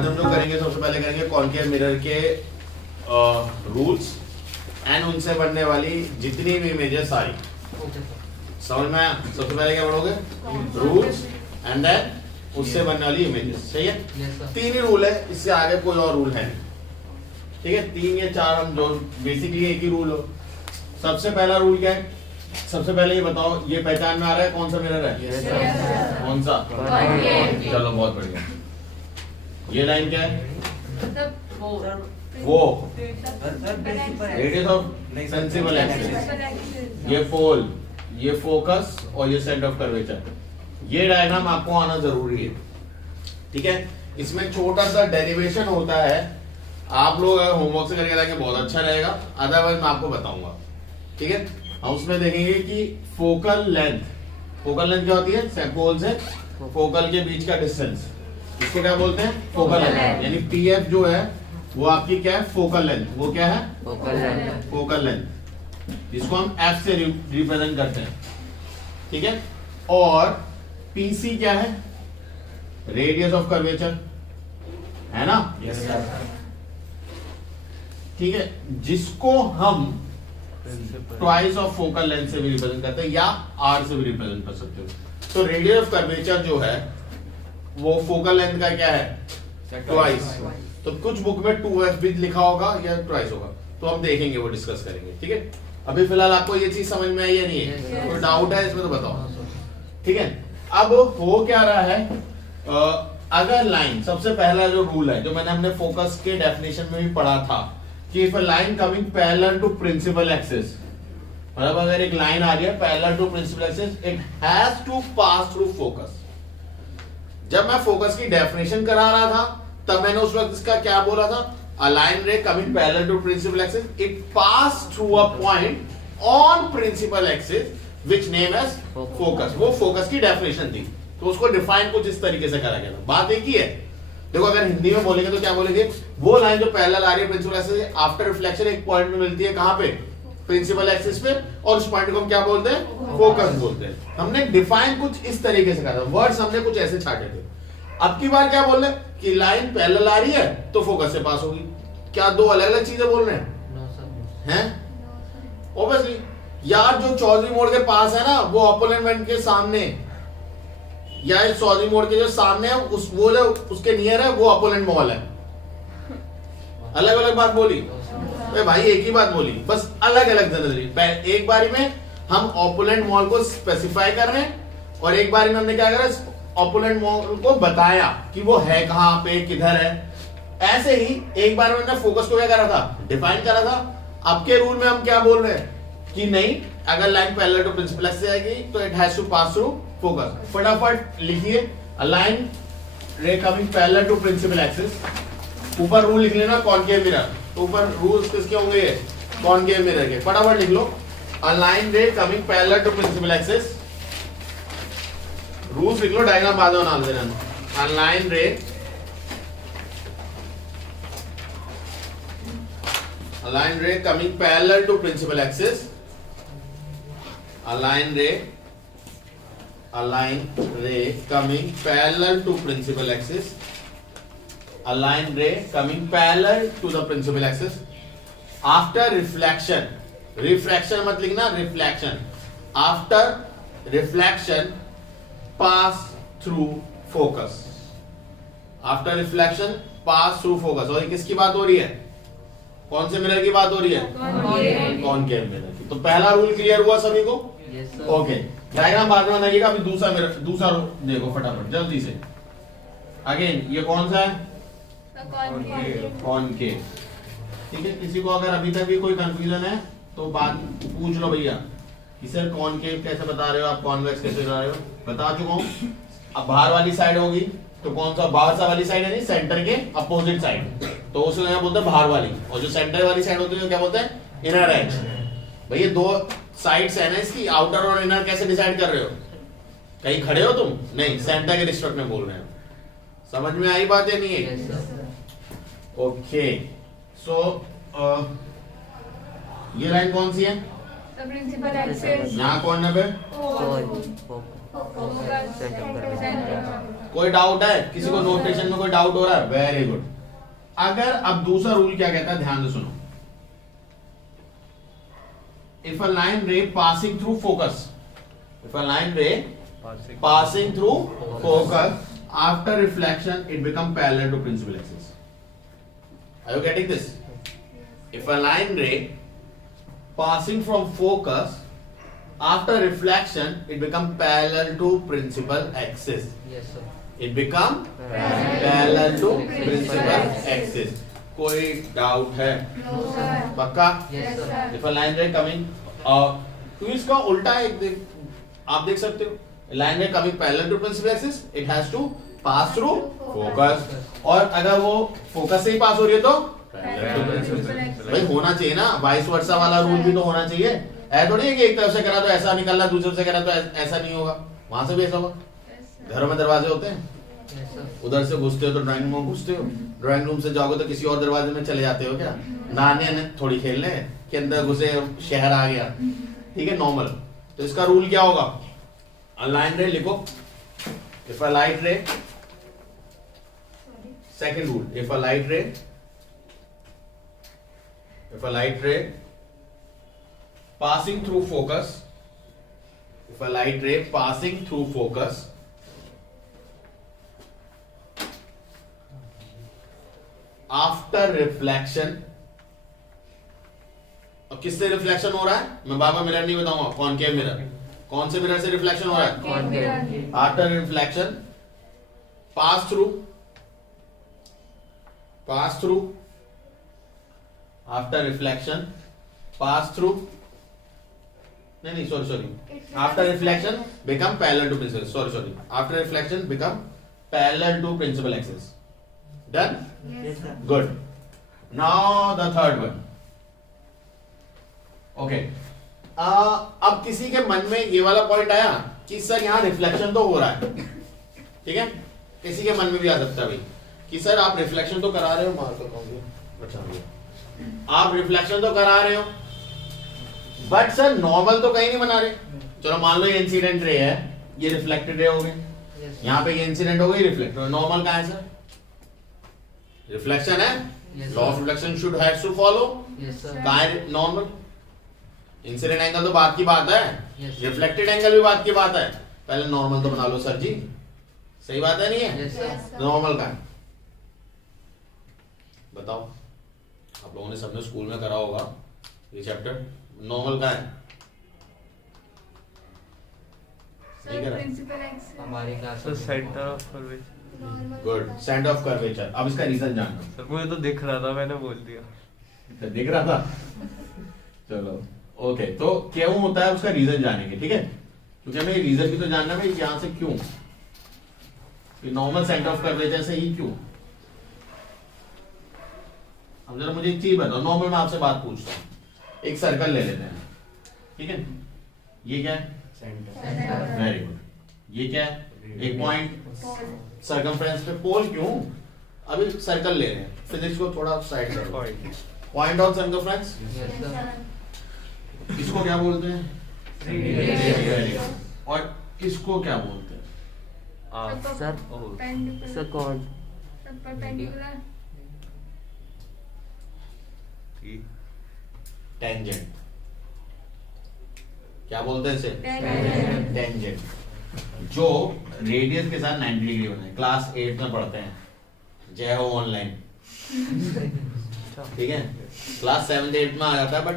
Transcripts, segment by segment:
आज हम जो करेंगे सबसे पहले करेंगे कॉनकेव मिरर के रूल्स एंड उनसे बनने वाली जितनी भी इमेजेस सारी। समझ में? सबसे पहले क्या पढ़ोगे? रूल्स एंड देन उससे बनने वाली इमेजेस। सही है? तीन ही रूल है, इससे आगे कोई और रूल है नहीं। ठीक है, 3 या 4 हम जो बेसिकली एक ही रूल हो। सबसे पहला रूल क्या है? सबसे पहले ये बताओ, ये पहचान में आ रहा है कौन सा मिरर है? कौन सा? चलो बहुत बढ़िया। ये लाइन क्या है? वो रेडियस ऑफ सेंसिबल एक्सिस, ये पोल, ये फोकस और ये सेंटर ऑफ कर्वेचर। ये डायग्राम आपको आना जरूरी है। ठीक है, इसमें छोटा सा डेरिवेशन होता है, आप लोग अगर होमवर्क से करके लाएंगे बहुत अच्छा रहेगा, अदरवाइज मैं आपको बताऊंगा। ठीक है, हम उसमें देखेंगे कि फोकल लेंथ क्या होती है? पोल से फोकल के बीच का डिस्टेंस, इसको क्या बोलते हैं? Focal length. यानी पीएफ जो है वो आपकी क्या है? Focal length. वो क्या है? फोकल लेंथ, जिसको हम एफ से रिप्रेजेंट करते हैं। ठीक है, और पीसी क्या है? रेडियस ऑफ कर्वेचर, है ना? Yes sir. ठीक है, जिसको हम ट्वाइस ऑफ फोकल लेंथ से भी रिप्रेजेंट करते हैं या आर से भी रिप्रेजेंट कर सकते हो। तो रेडियस ऑफ कर्वेचर जो है वो फोकल लेंथ का क्या है? ट्वाइस। तो कुछ बुक में 2f भी लिखा होगा या ट्वाइस होगा, तो हम देखेंगे, वो डिस्कस करेंगे। ठीक है, अभी फिलहाल आपको ये चीज समझ में आई या नहीं है? कोई डाउट है इसमें तो बताओ। ठीक है, अब हो क्या रहा है, अगर लाइन, सबसे पहला जो रूल है जो मैंने हमने फोकस के डेफिनेशन में भी पढ़ा था कि if a line coming parallel to principal axis, मतलब अगर एक लाइन आ रही है parallel to principal axis, it has to pass through focus. जब मैं फोकस की डेफिनेशन करा रहा था तब मैंने उस वक्त इसका क्या बोला था? A line ray coming parallel to principal axis, it pass through a point on principal axis which name as focus. वो फोकस की डेफिनेशन थी, तो उसको डिफाइन कुछ इस तरीके से करा गया था। बात एक ही है। देखो, अगर हिंदी में बोलेंगे तो क्या बोलेंगे? वो लाइन जो पैरेलल आ रही है प्रिंसिपल एक्सिस से, आफ्टर रिफ्लेक्शन एक पॉइंट में मिलती है, कहां पे? प्रिंसिपल एक्सिस पे, और उस पॉइंट को हम क्या बोलते हैं? फोकस बोलते हैं। हमने डिफाइन कुछ इस तरीके से करा था, वर्ड्स हमने कुछ ऐसे छाटे थे। अब की बार क्या बोल रहे हैं कि लाइन पैरेलल आ रही है तो फोकस से पास होगी। क्या दो अलग अलग चीजें बोल रहे हैं? ऑब्वियसली यार, जो चौधरी मोड़ के पास है ना, वो अपोनेंट के सामने, या इस चौधरी मोड़ के जो सामने है उस वो जो उसके नियर है वो अपोनेंट मॉल है। अलग अलग बात बोली भाई, एक ही बात बोली, बस अलग अलग नजरिए। एक बारी में हम ओपोनेंट मॉल को स्पेसिफाई कर रहे हैं और एक बारी में हमने क्या करा? ओपोनेंट मॉल को बताया कि वो है कहां पे, किधर है। ऐसे ही एक बार मैंने फोकस को क्या करा था? डिफाइन करा था। अब के रूल में हम क्या बोल रहे हैं कि नहीं, अगर line parallel to principal axis आएगी तो it has to pass through focus. फटाफट लिखिए, a line ray coming parallel to principal axis. ऊपर रूल लिख लेना कॉनकेव मिरर, तो ऊपर रूल्स किसके होंगे? कॉनकेव मिरर के। फटाफट लिख लो, a line ray coming parallel to principal axis. Rules लिख लो, डायग्राम बाद में बना देना। A line ray coming parallel to principal axis, a line ray coming parallel to principal axis, a line ray coming parallel to the principal axis after reflection, refraction मत लिखना, reflection, after reflection pass through focus, after reflection pass through focus। और किसकी बात हो रही है? कौन से मिरर की बात हो रही है? कॉनकेव मिरर की। तो पहला रूल क्लियर हुआ सभी को? ओके, डायग्राम बाद में बनाइएगा। अभी दूसरा देखो फटाफट जल्दी से। अगेन ये कौन सा है? कॉनकेव। ठीक है, किसी को अगर अभी तक भी कोई कंफ्यूजन है तो बात पूछ लो भैया कि सर कॉनकेव कैसे बता रहे हो आप, कॉन्वेक्स कैसे बता रहे हो? बता चुका हूं। अब बाहर वाली साइड होगी तो कौन सा? बाहर सा वाली साइड है, नहीं, सेंटर के अपोजिट साइड, तो उसको क्या बोलते हैं? बाहर वाली। और जो सेंटर वाली साइड होती है क्या बोलते हैं? Inner as. भैया दो साइड्स है ना इसकी, आउटर और इनर, कैसे डिसाइड कर रहे हो? कहीं खड़े हो तुम? नहीं, सेंटर के रिस्पेक्ट में बोल रहे हैं। समझ में आई बात है? नहीं है? ओके, सो ये लाइन कौन सी है? यहाँ कौन है? कोई डाउट है? किसी को नोटेशन में कोई डाउट हो रहा है? Very good. अगर अब दूसरा रूल क्या कहता है, ध्यान से सुनो। इफ अ लाइन रे passing through focus, if a line रे passing through focus after reflection it become parallel to principal axis. Are you getting this? If a line ray passing from focus after reflection it become parallel to principal axis. Yes sir. It become parallel to principal axis. कोई doubt है? No, sir. पक्का? Yes sir. If a line ray coming तो इसका उल्टा एक आप देख सकते हो, line ray coming parallel to principal axis it has to pass through focus, और अगर वो फोकस से ही पास हो रही है तो भाई होना चाहिए ना, वाइस वर्सा वाला रूल भी तो होना चाहिए। ऐसा थोड़ी है कि एक तरफ से करा तो ऐसा निकलना, दूसरे से करा तो ऐसा नहीं होगा, वहां से भी ऐसा होगा। घरों में दरवाजे होते हैं, Yes sir. उधर से घुसते हो तो ड्राइंग रूम में घुसते हो, ड्राइंग रूम से जाओगे तो किसी और दरवाजे में चले जाते हो क्या? नाने थोड़ी खेलने के अंदर घुसे शहर आ गया, ठीक है, नॉर्मल। तो इसका रूल क्या होगा? लाइन रे लिखो, इफ अ लाइट रे, second rule, if a light रे, if a light ray passing through focus, if a light ray passing through focus after reflection, और किससे रिफ्लेक्शन हो रहा है? मैं बाबा मिरर नहीं बताऊंगा, कॉनकेव मिरर। कौन से मिरर से रिफ्लेक्शन हो रहा है? Concave. After reflection pass through, pass through, after reflection pass through, नहीं sorry, after reflection become parallel to principal, sorry, after reflection become parallel to principal axis. Done? Yes, sir. Good. Now the third one. Okay, अब किसी के मन में ये वाला point आया कि सर यहाँ रिफ्लेक्शन तो हो रहा है, ठीक है, किसी के मन में भी आ सकता है भाई कि सर आप रिफ्लेक्शन तो करा रहे हो, मार तो बचा लिया, आप रिफ्लेक्शन तो करा रहे हो बट सर नॉर्मल तो कहीं नहीं बना रहे। चलो मान लो ये इंसिडेंट रे है, ये रिफ्लेक्टेड रे हो गए, Yes sir. यहाँ पे ये इंसिडेंट हो गई, रिफ्लेक्ट हो, नॉर्मल कहाँ है सर? रिफ्लेक्शन है, Yes, law of sir. Reflection should have to follow. Yes sir. कहाँ है नॉर्मल? इंसिडेंट एंगल तो बात की बात है, Yes, sir. रिफ्लेक्टेड एंगल भी बात की बात है, पहले नॉर्मल तो बना लो सर जी, सही बात है नहीं है? Yes sir. Yes, sir. Normal का है, बताओ, आप लोगों ने सबने स्कूल में करा होगा ये चैप्टर, नॉर्मल का है? Sir, ठीक है ना? principal axis. हमारी class sir centre of curvature. Normal. Good, centre of curvature. अब इसका रीजन जानना, सर मुझे तो दिख रहा था, मैंने बोल दिया। तो दिख रहा था, चलो ओके। तो क्यों होता है उसका रीजन जानेंगे, ठीक है, क्योंकि हमें रीजन भी तो जानना है यहाँ से क्यों, नॉर्मल सेंटर ऑफ कर्वेचर से ही क्यों। अब जरा मुझे एक चीज बताओ, नॉर्मल में आपसे बात पूछता हूँ, एक सर्कल ले लेते हैं, ठीक है, ये क्या है? Center. Very good. ये क्या है? एक पॉइंट Pole. सर्कमफ्रेंस पे, पोल क्यों? अभी सर्कल ले रहे हैं, फिजिक्स को थोड़ा साइड करो। Point point on circumference, Yes Yes, sir. sir. इसको क्या बोलते हैं? Radius. Very good. और इसको क्या बोलते हैं? Sir Perpendicular. सर कौन Sir, perpendicular. टेंजेंट। क्या बोलते हैं इसे? Tangent. टेंजेंट। जो रेडियस के साथ 90 डिग्री बनाए, क्लास 8 में पढ़ते हैं, जय हो ऑनलाइन, ठीक है, क्लास 7 8 में आ जाता है, बट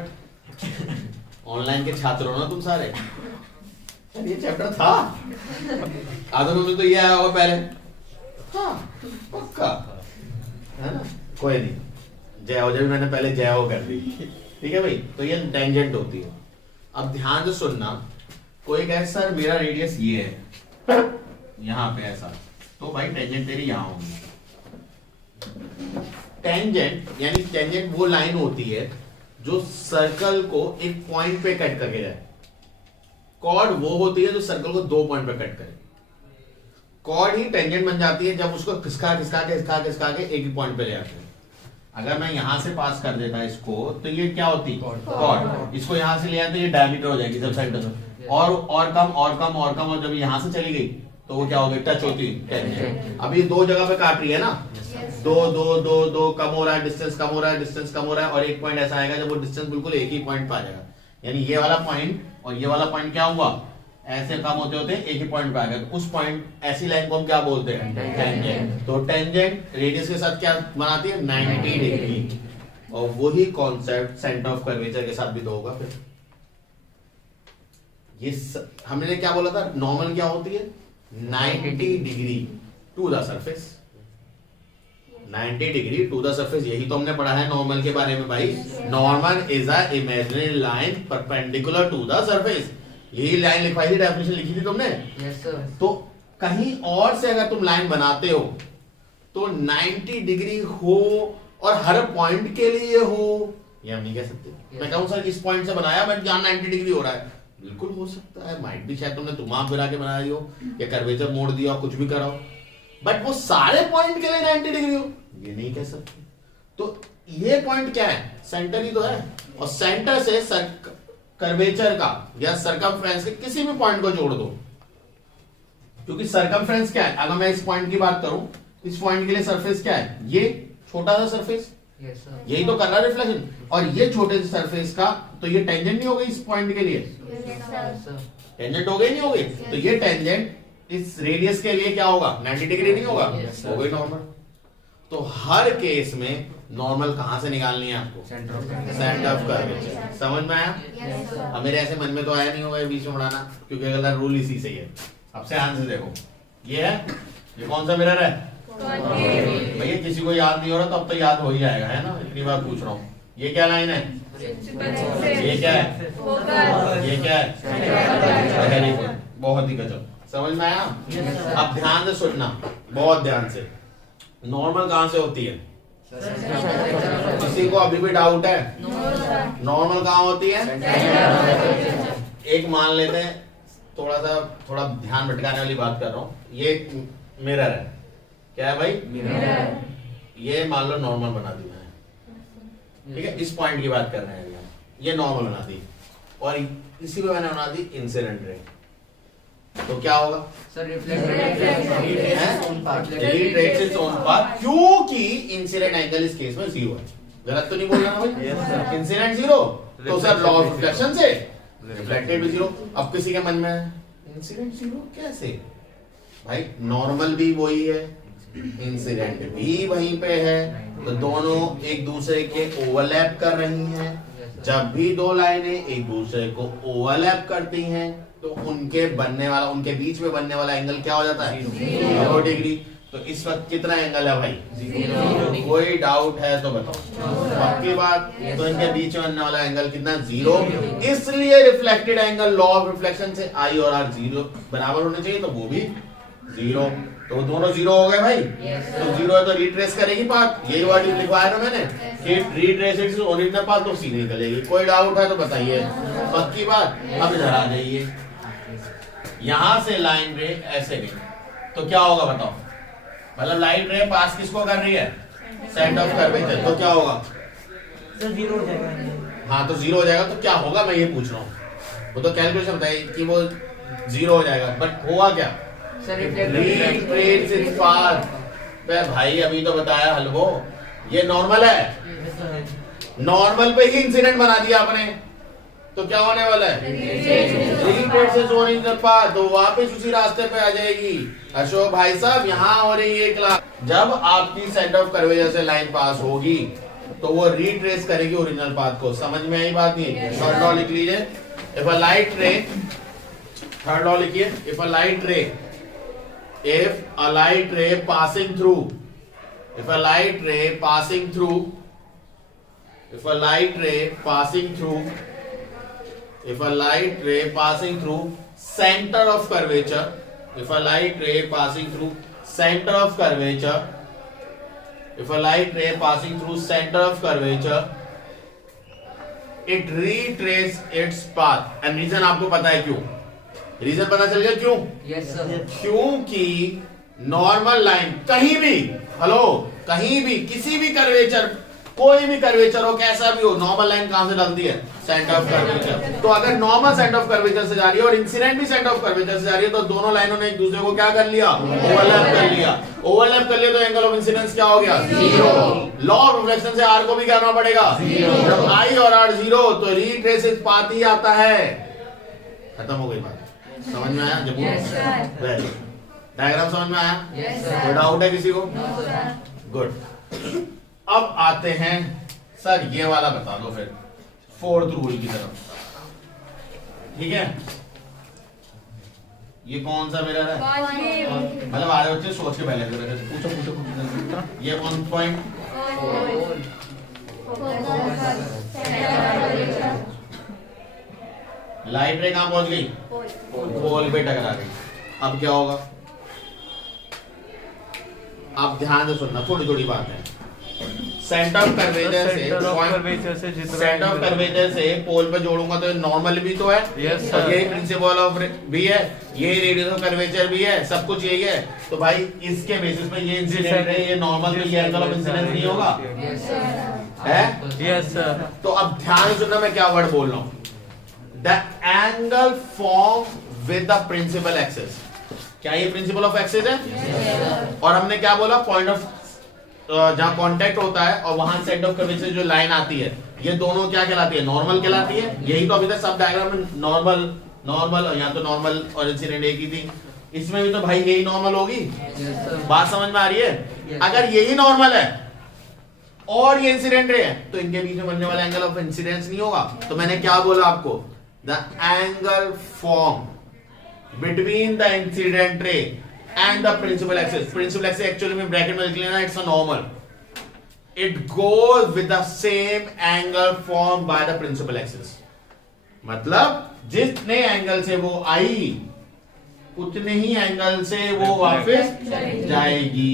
ऑनलाइन के छात्र हो ना तुम सारे, यार ये चैप्टर था, आधे में तो ये आया होगा पहले, हाँ पक्का है ना, कोई नहीं, जय हो, जब मैंने पहले जय हो कर दी, ठीक है भाई। तो ये टेंजेंट होती है। अब ध्यान से सुनना, कोई कहे सर मेरा रेडियस ये है, यहाँ पे ऐसा, तो भाई टेंजेंट तेरी यहाँ होगी। टेंजेंट यानी टेंजेंट वो लाइन होती है जो सर्कल को एक पॉइंट पे कट करके जाए। कॉर्ड वो होती है जो सर्कल को 2 पॉइंट पे कट करे। कॉर्ड ही टेंजेंट बन जाती है जब उसको खिसका के एक ही पॉइंट पे ले आते हैं। अगर मैं यहां से पास कर देता इसको, तो ये क्या होती? कॉर्ड। इसको यहां से ले आते, ये डायमीटर हो जाएगी सब साइड से, और कम और जब यहां से चली गई तो वो क्या होगी, टच होती टेंजेंट। अब ये दो जगह पे काट रही है ना, दो दो दो दो कम हो रहा है, डिस्टेंस कम हो रहा है, डिस्टेंस कम हो रहा है, और एक पॉइंट ऐसा आएगा जब वो डिस्टेंस बिल्कुल एक ही पॉइंट पे आ जाएगा, यानी ये वाला पॉइंट और ये वाला पॉइंट क्या हुआ, ऐसे कम होते होते एक ही पॉइंट पे आ गया, तो उस पॉइंट ऐसी लाइन को हम क्या बोलते हैं, टेंजेंट। तो टेंजेंट रेडियस के साथ क्या बनाती है, 90 डिग्री, और वही कॉन्सेप्ट सेंटर ऑफ कर्वेचर के साथ भी तो होगा। फिर ये हमने क्या बोला था, नॉर्मल क्या होती है, 90 degree to the surface, 90 degree to the surface, यही तो हमने पढ़ा है नॉर्मल के बारे में भाई। Normal is a imaginary line perpendicular to the surface, यही लाइन लिखवाई थी, डेफिनेशन लिखी थी तुमने। Yes sir. तो कहीं और से अगर तुम लाइन बनाते हो तो 90 डिग्री हो और हर पॉइंट के लिए हो, ये हम नहीं कह सकते। मैं कहूं सर इस पॉइंट से बनाया बट जहां 90 डिग्री हो रहा है, बिल्कुल हो सकता है, माइट भी शायद तुमने दिमाग गिरा के बनाया हो या कर्वेचर मोड़ दिया हो, कुछ भी करा हो, बट वो सारे पॉइंट के लिए 90 डिग्री हो, ये नहीं कह सकते। तो ये पॉइंट क्या है, सेंटर ही तो है, और सेंटर से कर्वेचर का या सरकमफ्रेंस के किसी भी पॉइंट को जोड़ दो, क्योंकि सरकमफ्रेंस क्या है, अगर मैं इस पॉइंट की बात करूं, इस पॉइंट के लिए सरफेस क्या है, ये छोटा सा सरफेस, यस सर। यही तो कर रहा है रिफ्लेक्शन, और ये छोटे से सरफेस का, तो ये टेंजेंट नहीं हो गई इस पॉइंट के लिए, यस सर। टेंजेंट हो गई नहीं हो गई, तो ये टेंजेंट इस रेडियस के लिए क्या होगा, 90 डिग्री नहीं होगा, Yes, हो गई नॉर्मल। तो हर केस में नॉर्मल कहां से निकालनी है आपको, centre of centre of curvature. समझ में आया? Yes sir. अब मेरे ऐसे मन में तो आया नहीं होगा ये बीच में उड़ाना, क्योंकि अगला रूल इसी से ही है। अब से ध्यान से देखो, ये है, ये कौन सा मिरर है भैया, किसी को याद नहीं हो रहा तो अब तो याद हो ही जाएगा, है ना, इतनी बार पूछ रहा हूँ। ये क्या लाइन है, ये क्या है, ये क्या है, वेरी गुड, बहुत ही गजब, समझ में आया? अब ध्यान से सुनना, बहुत ध्यान से। नॉर्मल कहां से होती है, किसी को अभी भी डाउट है, नॉर्मल कहां होती है? एक मान लेते हैं, थोड़ा ध्यान भटकाने वाली बात कर रहा हूं, ये मिरर है, क्या है भाई, ये मान लो नॉर्मल बना दी मैंने, ठीक है, इस पॉइंट की बात कर रहे हैं हम, ये नॉर्मल बना दी, और इसी को मैंने बना दी इंसिडेंट रे, तो क्या होगा सर, रिफ्लेक्टेड ऑन पाथ, क्योंकि इंसिडेंट एंगल इस केस में 0 है। गलत तो नहीं बोल रहा ना भाई, इंसिडेंट 0, तो सर लॉ ऑफ रिफ्लेक्शन से रिफ्लेक्टेड भी 0। अब किसी के मन में इंसिडेंट 0 कैसे भाई, नॉर्मल भी वही है, इंसिडेंट भी वहीं पे है, तो दोनों एक दूसरे के ओवरलैप कर रही हैं। जब भी दो लाइनें एक दूसरे को ओवरलैप करती हैं तो उनके बीच में बनने वाला एंगल क्या हो जाता है, 0 डिग्री। तो इस वक्त कितना एंगल है भाई, 0। कोई डाउट है तो बताओ, पक्की बात। तो इनके बीच में बनने वाला एंगल कितना, 0। इसलिए reflected angle law of reflection से आई और आर 0 बराबर होने चाहिए, तो वो भी 0, तो दोनों 0 हो गए भाई। तो 0 है तो रिट्रेस करेगी पाथ, यही वर्ड लिखवाया ना मैंने कि रिट्रेस इट्स ओरिजिनल पाथ, तो सीधे निकलेगी। कोई डाउट है तो बताइए, पक्की बात। अब इधर आ जाइए, यहां से लाइन रे ऐसे गई तो क्या होगा बताओ, मतलब लाइन रे पास किसको कर रही है, सेंटर ऑफ कर्वेचर, तो क्या होगा सर 0 हो जाएगा। हाँ तो 0 हो जाएगा, तो क्या होगा मैं ये पूछ रहा हूँ, वो तो कैलकुलेशन बताइए कि वो 0 हो जाएगा, बट हुआ क्या, सर रिट्रेस इट्स पाथ। भाई अभी तो बताया हलवो, ये नॉर्मल है, नॉर्मल पे ही इंसिडेंट बना दिया आपने, तो क्या होने वाला है, रिट्रेस ओरिजिनल पाथ, तो वापस उसी रास्ते पे आ जाएगी। अशोक भाई साहब यहाँ हो रही है क्लास, जब आपकी सेंटर ऑफ कर्वेचर से लाइन पास होगी तो वो रिट्रेस करेगी ओरिजिनल पाथ को। समझ में आई बात नहीं? थर्ड लॉ लिख लीजिए, if a light ray, third law लिखिए, if a light ray, if a light ray passing through, if a light ray passing through, if a light ray passing through, if a light ray passing through center of curvature, if a light ray passing through center of curvature, if a light ray passing through center of curvature, it retrace its path, and reason आपको पता है क्यों, reason पता चल गया क्यों, yes sir. क्योंकि normal line कहीं भी, हेलो, कहीं भी किसी भी कर्वेचर कोई भी कर्वेचर हो, कैसा भी हो, नॉर्मल लाइन कहां से डालती है? Centre of curvature. तो अगर नॉर्मल सेंटर ऑफ कर्वेचर से जा रही है और इंसिडेंट भी सेंटर ऑफ कर्वेचर से जा रही है, तो दोनों लाइनों ने एक दूसरे को क्या कर लिया? ओवरलैप कर लिया। ओवरलैप कर लिया तो एंगल ऑफ इंसिडेंस क्या हो गया? 0। लॉ ऑफ रिफ्लेक्शन से आर को भी क्या होना पड़ेगा? 0। जब आई और आर 0 तो रिट्रेसेस पाथ ही आता है। खत्म हो गई बात, समझ में आया? जब वेरी डायग्राम समझ में आया? कोई डाउट है किसी को? गुड। अब आते हैं सर ये वाला बता दो फिर, फोर्थ रूल की तरफ। ठीक है, ये कौन सा मिरर है? मतलब आधे बच्चे सोच के पहले कर, पूछो ये कौन पॉइंट? लाइट रे कहां पहुंच गई? पोल पे टकरा गई। अब क्या होगा? आप ध्यान से सुनना, थोड़ी थोड़ी बात है। सेंटर ऑफ कर्वेचर से सेंटर ऑफ कर्वेचर से पोल पे जोड़ूंगा तो नॉर्मल भी तो है। यस और यही प्रिंसिपल ऑफ भी है, यही रेडियस ऑफ कर्वेचर भी है, सब कुछ यही है। तो भाई इसके बेसिस पे ये इंसिडेंट है, ये नॉर्मल, तो ये एंगल ऑफ इंसिडेंस नहीं होगा? है? Yes sir. तो अब ध्यान से सुनना मैं क्या वर्ड बोल रहा हूं। The angle form with the principal axis. क्या ये प्रिंसिपल ऑफ एक्सिस है? और हमने क्या बोला? पॉइंट ऑफ जहां कांटेक्ट होता है और वहां सेंटर ऑफ कर्वेचर जो लाइन आती है, ये दोनों क्या कहलाती है? नॉर्मल कहलाती है। यही तो अभी तक सब डायग्राम में नॉर्मल नॉर्मल, या तो नॉर्मल और इंसिडेंट एक ही थी। इसमें भी तो भाई यही नॉर्मल होगी। बात समझ में आ रही है? अगर यही नॉर्मल है और ये इंसिडेंट रे है तो इनके बीच में बनने वाला एंगल ऑफ इंसिडेंस नहीं होगा। तो मैंने क्या बोला आपको? The angle form between the incident ray and the principal axis. Principal axis actually में ब्रैकेट में लिख लेना, it's a normal. It goes with the same angle formed by the principal axis. मतलब जितने एंगल से वो आई उतने ही एंगल से वो वापस जाएगी।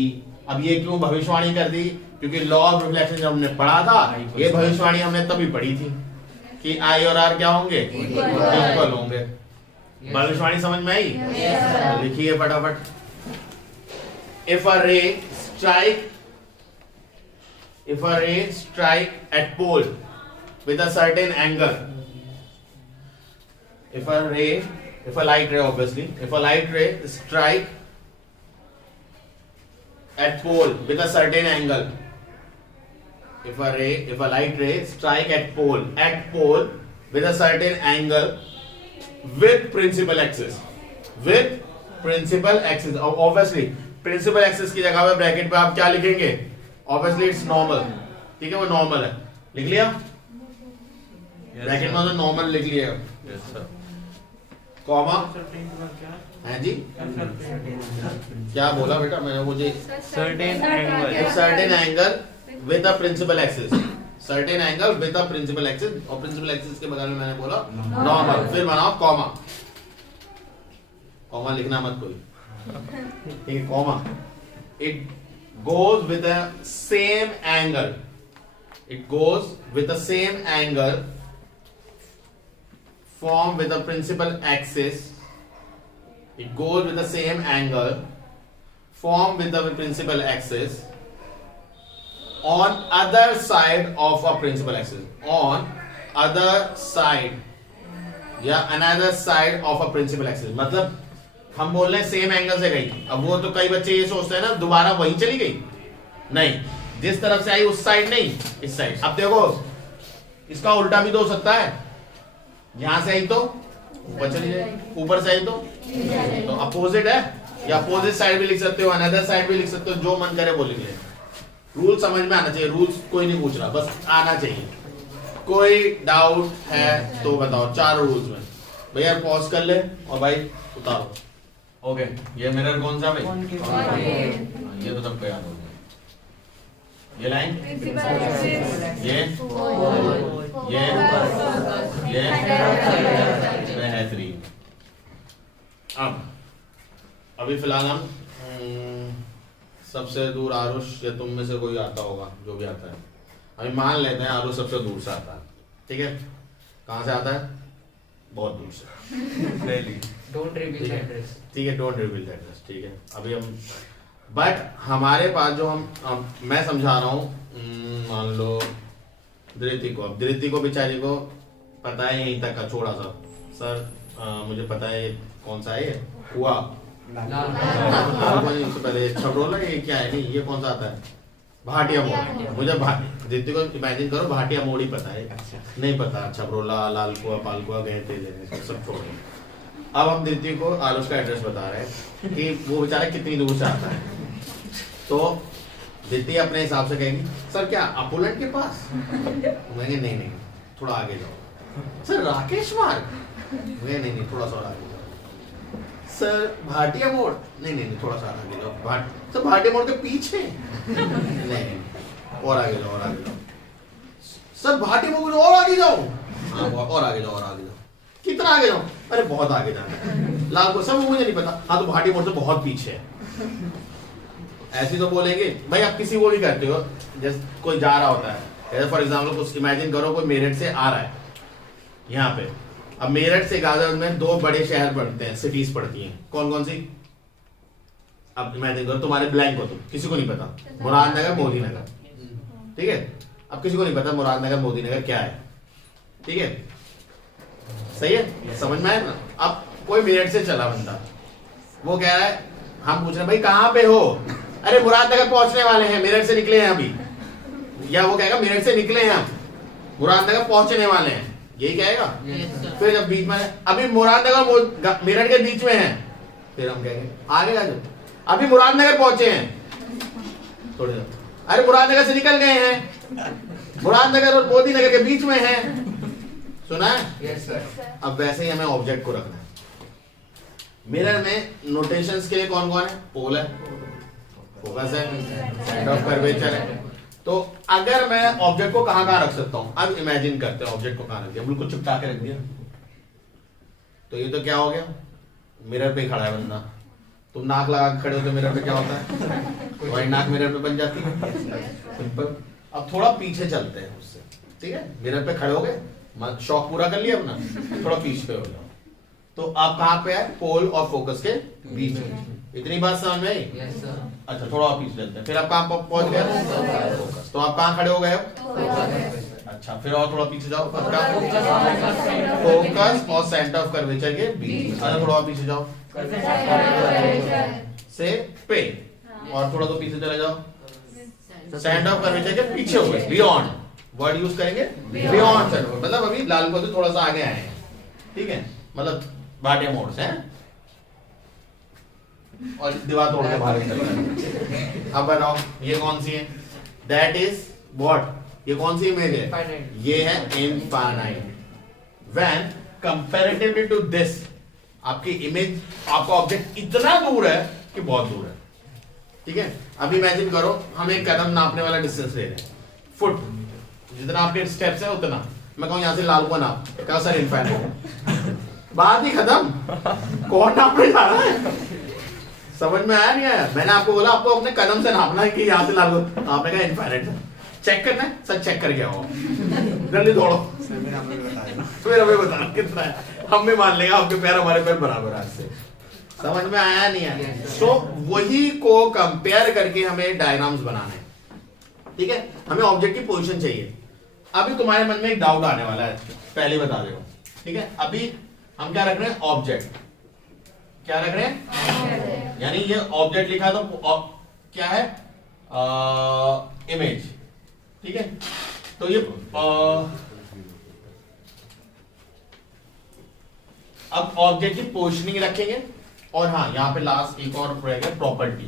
अब ये क्यों भविष्यवाणी कर दी? क्योंकि लॉ ऑफ रिफ्लेक्शन जब हमने पढ़ा था, ये भविष्यवाणी हमने तभी पढ़ी थी कि आई और आर क्या होंगे? इक्वल होंगे। भविष्यवाणी समझ में आई? लिखिए फटाफट। If a ray strike at pole with a certain angle, if a light ray obviously, if a light ray strike at pole with a certain angle, if a light ray strike at pole with a certain angle with principal axis, obviously principal axis की जगह पे bracket पे आप क्या लिखेंगे? Obviously it's normal. ठीक है, वो नॉर्मल है, लिख लिया? ब्रैकेट में तो नॉर्मल लिख लिया। Yes sir. कॉमा है जी? क्या बोला बेटा मैंने? मुझे certain angle with the principal axis, certain angle with the principal axis, और प्रिंसिपल एक्सिस के बगल में मैंने बोला नॉर्मल। फिर बनाओ कॉमा, कॉमा लिखना मत कोई, ठीक है? Comma, it goes with the same angle, it goes with the same angle formed with the principal axis, it goes with the same angle formed with the principal axis on other side of a principal axis, on other side या another side of a principal axis। मतलब हम बोल रहे हैं same angle से गई। अब वो तो कई बच्चे ये सोचते हैं ना दोबारा वहीं चली गई, नहीं, जिस तरफ से आई उस साइड नहीं, इस साइड। अब देखो इसका उल्टा भी तो हो सकता है, यहां से आई तो ऊपर चली जाएगी, ऊपर से आई तो अपोजिट है, या अपोजिट साइड भी लिख सकते हो, अनदर साइड भी लिख सकते हो, जो मन करे वो लिख ले। रूल समझ में आना चाहिए, रूल्स कोई नहीं पूछ रहा, बस आना चाहिए। कोई डाउट है तो बताओ। 4 रूल्स में भैया पॉज कर ले और भाई उतारो। ओके, ये मिरर कौन सा भाई? ये तो सबको याद हो गया। ये लाइन, ये है 3। अब अभी फिलहाल हम सबसे दूर आरुष या तुम में से कोई आता होगा, जो भी आता है। अभी मान लेते हैं आरुष सबसे दूर से आता है, ठीक है? कहाँ से आता है? बहुत दूर से। Don't reveal the address. ठीक है, डोंट रिवील द एड्रेस। ठीक है, अभी हम बट हमारे पास जो मैं समझा रहा हूँ, मान लो धृति को, अब धृति को बेचारी को पता है यहीं तक का छोड़ा सा, सर मुझे पता है ये कौन सा है, ये हुआ इससे पहले छबरोला, ये क्या है, नहीं ये कौन सा आता है, भाटिया मोड़। मुझे धृति को इमेजिन करो भाटिया मोड़ ही पता है, नहीं पता छबरोला लालकुआ पालकुआ गए थे लेने, सब छोड़ दो। अब हम धृति को आलोच का एड्रेस बता रहे हैं कि वो बेचारा कितनी दूर से आता है, तो धृति अपने हिसाब से कहेगी सर क्या अपोलेंट के पास, कहेंगे नहीं नहीं थोड़ा आगे जाओ। सर राकेश मार्ग, नहीं थोड़ा सा और आगे जाओ। सर भाटिया मोड़, नहीं थोड़ा सा आगे जाओ। सर भाटिया मोड़ के पीछे, नहीं और आगे जाओ और आगे जाओ। सर भाटिया मोड़ और आगे जाओ, हाँ और आगे जाओ और आगे जाओ। कितना आगे जाओ, अरे बहुत आगे जाना है, लाल को सब मुझे नहीं पता, हाँ तो भाटिया मोड़ से बहुत पीछे है। ऐसी तो बोलेंगे भाई, आप किसी को भी करते हो, जैसे कोई जा रहा होता है, फॉर एग्जाम्पल कुछ इमेजिन करो कोई मेरठ से आ रहा है यहाँ पे। अब मेरठ से गाजियाबाद में दो बड़े शहर पड़ते हैं, सिटीज पड़ती हैं, कौन कौन सी, अब इमेजिन करो तुम्हारे ब्लैंक हो, तुम किसी को नहीं पता, मुरादनगर मोदी नगर, ठीक है। अब किसी को नहीं पता मुरादनगर मोदी नगर क्या है, ठीक है, सही है, समझ में आया ना। अब कोई मेरठ से चला बंदा, वो कह रहा है, हम पूछ रहे हैं भाई कहाँ पे हो, अरे मुरादनगर पहुंचने वाले हैं, मेरठ से निकले हैं अभी, या वो कहेगा मेरठ से निकले हैं हम, मुरादनगर पहुंचने वाले हैं, यही कहेगा। फिर जब बीच में अभी मुरादनगर मेरठ के बीच में है, फिर हम कहेंगे आगे जा, अभी मुरादनगर पहुंचे हैं, थोड़ी देर, अरे मुरादनगर से निकल गए हैं, मुरादनगर और मोदी नगर के बीच में है, सुना है। Yes sir. अब वैसे ही हमें ऑब्जेक्ट को रखना है। मिरर में नोटेशंस के लिए कौन कौन है, पोल है, फोकस है, सेंटर ऑफ कर्वेचर है। तो अगर मैं ऑब्जेक्ट को कहां कहां रख सकता हूं, अब इमेजिन करते हैं ऑब्जेक्ट को कहां रख दिया, बिल्कुल चिपका के रख दिया, तो ये तो क्या हो गया, मिरर पे खड़ा है बंदा। तुम नाक लगा के खड़े हो तो मिरर पे क्या होता है, वही नाक मिरर पे बन जाती है, सिंपल। अब थोड़ा पीछे चलते हैं उससे, ठीक है, मिरर पे खड़े हो गए, शौक पूरा कर लिया अपना, थोड़ा पीछे पे हो जाओ, तो आप कहां पे है, पोल और फोकस के बीच में। इतनी बात समझ में आई। Yes sir. अच्छा थोड़ा और पीछे चलते हैं, फिर आप कहां पहुंच गए, फोकस। तो आप कहां खड़े हो गए हो, अच्छा फिर और थोड़ा पीछे जाओ, फोकस और सेंटर ऑफ कर्वेचर के बीच। अच्छा थोड़ा और पीछे जाओ, से पे, और थोड़ा तो पीछे चले जाओ, सेंटर ऑफ कर्वेचर के पीछे हो गए, बियॉन्ड वर्ड यूज करेंगे, बियॉन्ड सेंटर, मतलब अभी लाल को तो थोड़ा सा आगे आए हैं, ठीक है, मतलब भाटिया मोड़ से, और दीवार तोड़ के बाहर निकल गए। अब बताओ ये कौन सी है, दैट इज व्हाट, ये कौन सी इमेज है, ये है infinite. When comparatively to this, आपकी इमेज, आपका ऑब्जेक्ट इतना दूर है कि बहुत दूर है, ठीक है। अब इमेजिन करो हम एक कदम नापने वाला डिस्टेंस ले रहे हैं, फुट, जितना आपके स्टेप्स है उतना, मैं कहूं यहां से लाल को नाप, क्या सर इनफाइनाइट, बात ही खत्म, कौन नापने जा रहा है, समझ में आया नहीं आया। मैंने आपको बोला आपको अपने कदम से नापना है कि यहाँ से लाल को, आपने कहा इनफाइनाइट चेक करना है, सर चेक करके आओ, जल्दी दौड़ो, फिर हमें बताना कितना है, हम भी मान लेंगे आपके पैर हमारे पैर बराबर आज से। समझ में आया नहीं आया। तो वही को कंपेयर करके हमें डायग्राम्स बनाने हैं, ठीक है, हमें ऑब्जेक्ट की पोजीशन चाहिए। अभी तुम्हारे मन में एक डाउट आने वाला है, पहले बता दे, ठीक है। अभी हम क्या रख रहे हैं, ऑब्जेक्ट, क्या रख रहे हैं, यानी ये ऑब्जेक्ट लिखा तो क्या है, इमेज, ठीक है। तो ये अब ऑब्जेक्ट की पोजीशनिंग रखेंगे, और हाँ यहां पे लास्ट एक और रहेगा, प्रॉपर्टी,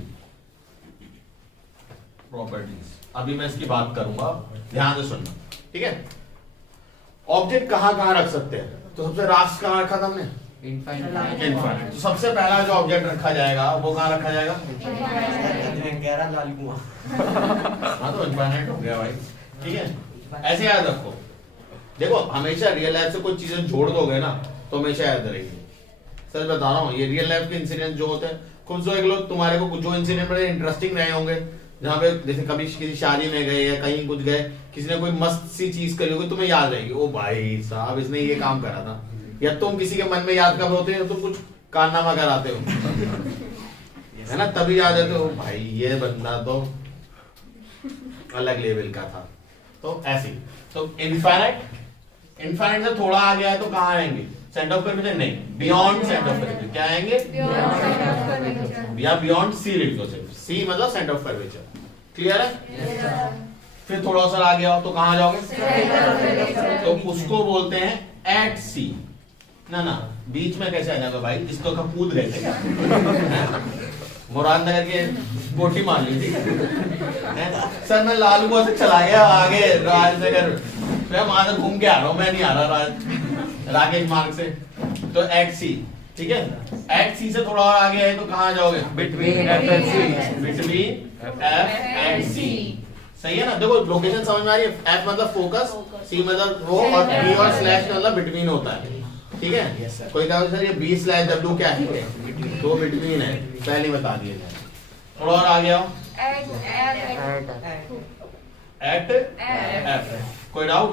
प्रॉपर्टीज। अभी मैं इसकी बात करूंगा, ध्यान से सुनना, ठीक है। ऑब्जेक्ट कहां कहां रख सकते हैं, तो सबसे लास्ट कहां रखा था हमने, इनफाइनाइट। तो सबसे पहला जो ऑब्जेक्ट रखा जाएगा वो कहां रखा जाएगा, 11 लाल कुआं। हाँ तो इनफाइनाइट हो गया भाई, ठीक है। ऐसे याद रखो, देखो हमेशा रियल लाइफ से कोई चीजें जोड़ दोगे ना तो हमेशा याद रहेगी। सर बता रहा हूँ, ये रियल लाइफ के इंसिडेंट जो होते हैं, खुद जो एक लोग तुम्हारे को जो इंसिडेंट बड़े इंटरेस्टिंग रहे होंगे, जहाँ पे जैसे कभी किसी शादी में गए या कहीं कुछ गए, किसी ने कोई मस्त सी चीज करी होगी, तुम्हें याद रहेगी, ओ भाई साहब इसने ये काम करा था। या तुम किसी के मन में याद कब होते हो, तुम कुछ कारनामा कराते हो, है ना, तभी याद है तो भाई ये बंदा तो अलग लेवल का था। तो ऐसे ही। तो इनफाइनाइट से थोड़ा आगे आए तो कहाँ आएंगे? सेंटर ऑफ कर्वेचर नहीं, बियॉन्ड सेंटर ऑफ कर्वेचर। क्या आएंगे? या बियॉन्ड सी लिख दो सिर्फ, सी मतलब सेंटर ऑफ कर्वेचर। क्लियर है? फिर थोड़ा सा आगे आओ तो कहाँ जाओगे? तो उसको बोलते हैं एट सी। ना ना, बीच में कैसे आ जाएगा भाई? इसको कूद गए थे क्या? मुरादनगर के कोठी मान ली थी सर, मैं लालगुआ से चला गया आगे राजनगर, मैं वहां से घूम के आ रहा हूँ, मैं नहीं आ रहा राकेश मार्ग से। तो एट सी, ठीक है, एट सी से थोड़ा और आगे है तो कहाँ जाओगे? Between F and C. Between F and C. सही है ना? देखो लोकेशन समझ में आ रही है? एफ मतलब फोकस, सी मतलब रो, और बी और स्लैश मतलब बिटवीन होता है। ठीक है? कोई कहा सर ये बी स्लैश डब्ल्यू क्या है? तो बिटवीन है, पहले बता दिए जाए। थोड़ा और आगे आओ। At F. कोई डाउट?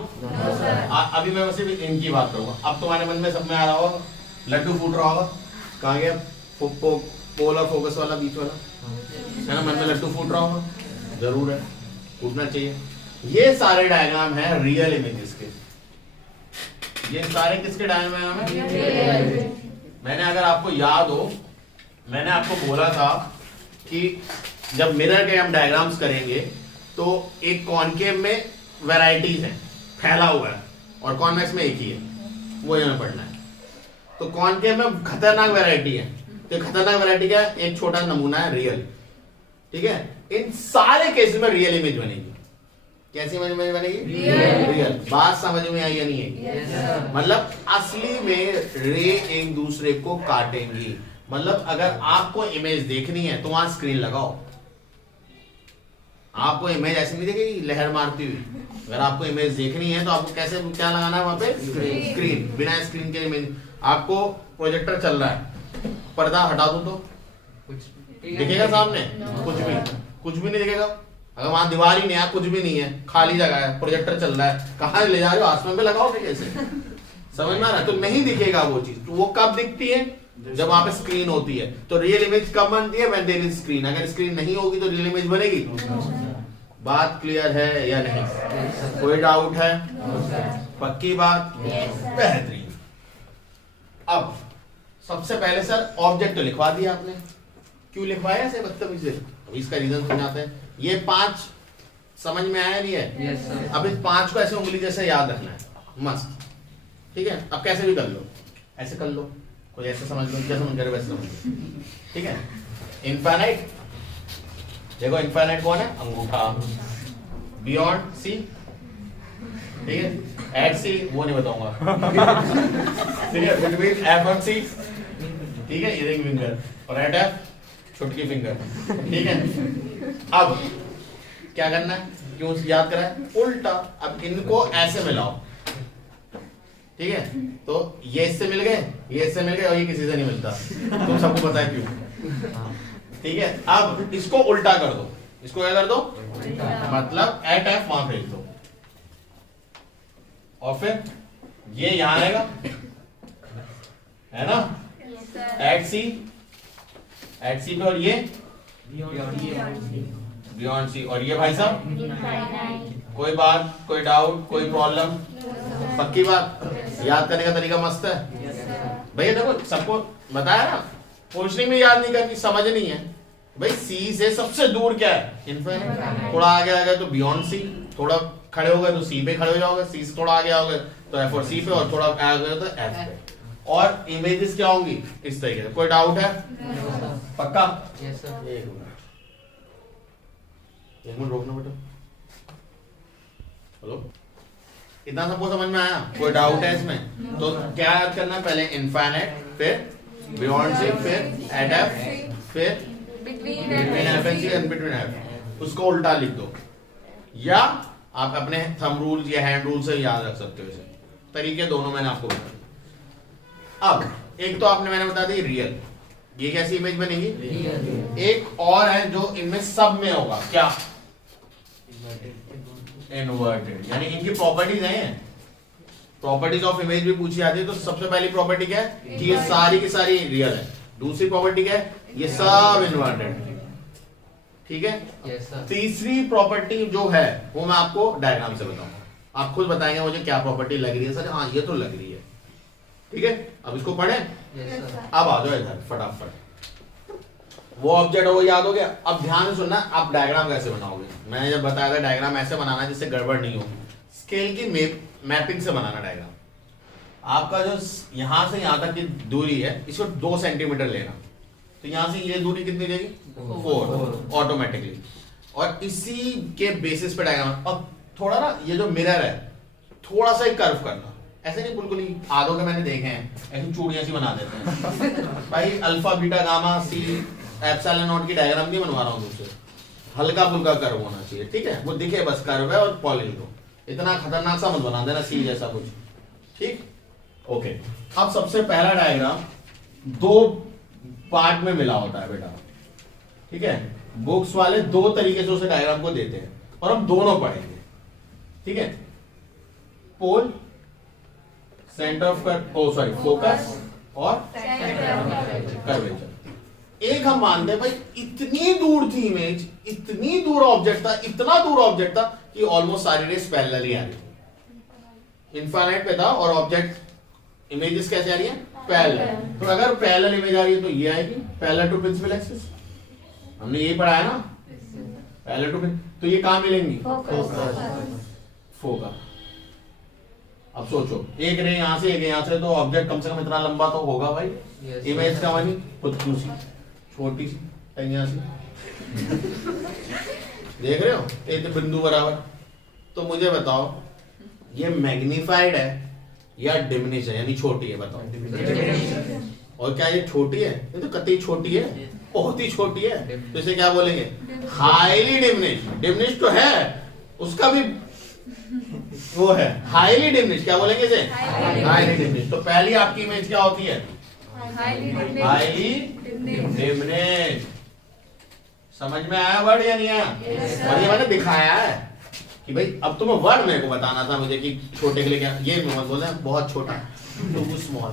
अभी मैं वैसे भी इनकी बात करूंगा। अब तुम्हारे मन में सब में आ रहा होगा, लड्डू फूट रहा होगा। कहाँ गया पोल और फोकस वाला बीच वाला? है ना, मन में लड्डू फूट रहा होगा, जरूर है, फूटना चाहिए। ये सारे डायग्राम है रियल इमेजेस के। ये सारे किसके डायग्राम है? मैंने, अगर आपको याद हो, मैंने आपको बोला था कि जब मिरर के हम डायग्राम्स करेंगे तो एक कॉनकेव में वैरायटीज हैं, फैला हुआ है, और कॉन्वेक्स में एक ही है, वो हमें पढ़ना है। तो कॉनकेव में खतरनाक वैरायटी है। तो खतरनाक वैरायटी क्या है? एक छोटा नमूना है रियल। ठीक है? इन सारे केसेस में रियल इमेज बनेगी। कैसी इमेज बनेगी? रियल। बात समझ में आई या नहीं है? मतलब असली में रे एक दूसरे को काटेंगी। मतलब अगर आपको इमेज देखनी है तो वहां स्क्रीन लगाओ। आपको इमेज ऐसी नहीं दिखेगी लहर मारती हुई। अगर आपको इमेज देखनी है तो आपको कैसे, क्या लगाना है वहां पे? स्क्रीन। बिना स्क्रीन के इमेज, आपको प्रोजेक्टर चल रहा है, पर्दा हटा दो तो दिखेगा सामने? कुछ भी नहीं दिखेगा। अगर वहां दीवार ही नहीं है, कुछ भी नहीं है, खाली जगह है, प्रोजेक्टर चल रहा है, कहाँ ले जा रहे हो? आसमान पे लगाओगे कैसे? समझ में आ रहा है? तो नहीं दिखेगा वो चीज। तो वो कब दिखती है? जब वहां पे स्क्रीन होती है। तो रियल इमेज कब बनती है? When there is screen. अगर स्क्रीन नहीं होगी तो रियल इमेज बनेगी? बात क्लियर है या नहीं? कोई डाउट है? पक्की बात? बेहतरीन। अब सबसे पहले सर ऑब्जेक्ट तो लिखवा दिया आपने, क्यों लिखवाया ऐसे बदतमीजी से? इसका रीजन समझाते हैं। ये 5 समझ में आया नहीं है? Yes sir. अब इस 5 को ऐसे उंगली जैसे याद रखना है, मस्त। ठीक है? अब कैसे भी कर लो, ऐसे कर लो, कोई ऐसे समझ लो, जैसे समझ रहे वैसे समझ लो। ठीक है? इनफाइनाइट, देखो इनफाइनाइट कौन है? अंगूठा। बियॉन्ड सी, ठीक है? एट सी वो नहीं बताऊंगा। ठीक है? बिटवीन एफ और सी, ठीक है? रिंग फिंगर, और एट एफ छुटकी फिंगर। ठीक है? अब क्या करना है? क्यों याद करा है? उल्टा। अब इनको ऐसे मिलाओ। ठीक है? तो ये इससे मिल गए, ये इससे मिल गए, और ये किसी से नहीं मिलता। तुम सबको पता है क्यों। ठीक है? अब इसको उल्टा कर दो। इसको क्या कर दो? मतलब एट एफ वहां भेज दो, और फिर ये यहां आएगा, है ना? एट सी, एट सी पे, और ये बियॉन्ड सी, और ये भाई साहब कोई बात, कोई डाउट, कोई प्रॉब्लम? पक्की बात? याद करने का तरीका मस्त है भैया। देखो सबको बताया ना, पोजिशनिंग में याद नहीं करनी, समझ नहीं है भाई। सी से सबसे दूर क्या है? इनफाइनाइट। थोड़ा आगे आ गए तो बियॉन्ड सी, थोड़ा खड़े हो गए तो सी पे खड़े हो जाओगे, सी से थोड़ा आगे आओगे तो एफ और सी पे, और थोड़ा आगे गए तो एफ पे। और इमेजेस क्या होंगी? इस तरीके से। कोई डाउट है? पक्का? Yes sir. एक मिनट रोकना बेटा। हेलो, इतना सबको समझ में आया? कोई डाउट है इसमें? तो क्या याद करना है? पहले इनफाइनाइट, फिर बियॉन्ड सी, फिर एट एफ, फिर between F and C, and between F. उसको उल्टा लिख दो, या आप अपने थंब रूल या हैंड रूल से याद रख सकते हो। इसे तरीके दोनों मैंने आपको बताया। अब एक तो आपने मैंने बता दी रियल, ये कैसी इमेज बनेगी? एक और है जो इनमें सब में होगा, क्या? इन्वर्टेड। यानी इनकी प्रॉपर्टीज हैं, प्रॉपर्टीज ऑफ इमेज भी पूछी जाती है। तो सबसे पहली प्रॉपर्टी क्या है? कि ये सारी की सारी रियल है। दूसरी प्रॉपर्टी क्या है? ये सब इन्वर्टेड, ठीक है। Yes, sir. तीसरी प्रॉपर्टी जो है वो मैं आपको डायग्राम से बताऊंगा, आप खुद बताएंगे मुझे क्या प्रॉपर्टी लग रही है सर, हाँ ये तो लग रही है, ठीक है। अब इसको पढ़ें, Yes, sir. अब आ जाओ इधर फटाफट। वो ऑब्जेक्ट है वो याद हो गया। अब ध्यान से सुनना, आप डायग्राम कैसे बनाओगे। मैंने जब बताया था डायग्राम ऐसे बनाना जिससे गड़बड़ नहीं हो, स्केल की मैपिंग से बनाना डायग्राम। आपका जो यहां से यहां तक की दूरी है इसको 2 सेंटीमीटर लेना, तो यहां से ये दूरी कितनी रहेगी 4 ऑटोमेटिकली, और इसी के बेसिस पे डायग्राम। अब थोड़ा ना ये जो मिरर है थोड़ा सा ही कर्व करना, ऐसे नहीं बिल्कुल ही, आधों के मैंने देखे हैं ऐसी चूड़ियां सी बना देते हैं भाई, alpha beta gamma C epsilon naught की डायग्राम नहीं बनवा रहा हूं तुमसे, हल्का फुल्का कर्व होना चाहिए, ठीक है, वो दिखे बस कर्व है और पॉलिश दो, इतना खतरनाक सा मत बना देना सी जैसा कुछ, ठीक, ओके। अब सबसे पहला डायग्राम 2 पार्ट में मिला होता है बेटा, ठीक है। बुक्स वाले 2 तरीके से उसे डायग्राम को देते हैं और हम दोनों पढ़ेंगे, ठीक है। पोल, सेंटर ऑफ फोकस और कर्वेचर। एक हम मानते हैं भाई इतनी दूर थी इमेज, इतनी दूर ऑब्जेक्ट था, इतना दूर ऑब्जेक्ट था कि ऑलमोस्ट सारी रेस पैरेलल ही आ रही थी, इनफाइनाइट पे था, और ऑब्जेक्ट इमेजेस कैसे आ रही है पैरेलल। तो अगर पैरेलल इमेज आ रही है तो ये आएगी पैरेलल टू प्रिंसिपल एक्सिस, हमने यही पढ़ा है ना, पैरेलल टू, तो ये कहां मिलेंगी फोकस। अब सोचो एक रे यहां से एक यहां से, तो ऑब्जेक्ट कम से कम इतना लंबा तो होगा भाई, Yes, इमेज का बनी पुतलू सी छोटी सी टंगिया सी देख रहे हो, एक बिंदु बराबर। तो मुझे बताओ ये मैग्नीफाइड है या डिमिनिश है, यानी छोटी है, बताओ। और क्या ये छोटी है? ये तो कतई छोटी है, बहुत ही छोटी है, तो इसे क्या बोलेंगे हाईली डिमिनिश। डिमिनिश तो है, उसका भी वो है हाईली डिमिनिश, क्या बोलेंगे इसे हाईली डिमिनिश। तो पहली आपकी इमेज क्या होती है हाईली डिमिनिश। समझ में आया वर्ड या नहीं आया? और ये मैंने दिखाया है कि भाई अब तुम्हें वर्ड मेरे को बताना था मुझे कि छोटे के लिए क्या, ये मत बोलना बहुत छोटा, टू स्मॉल,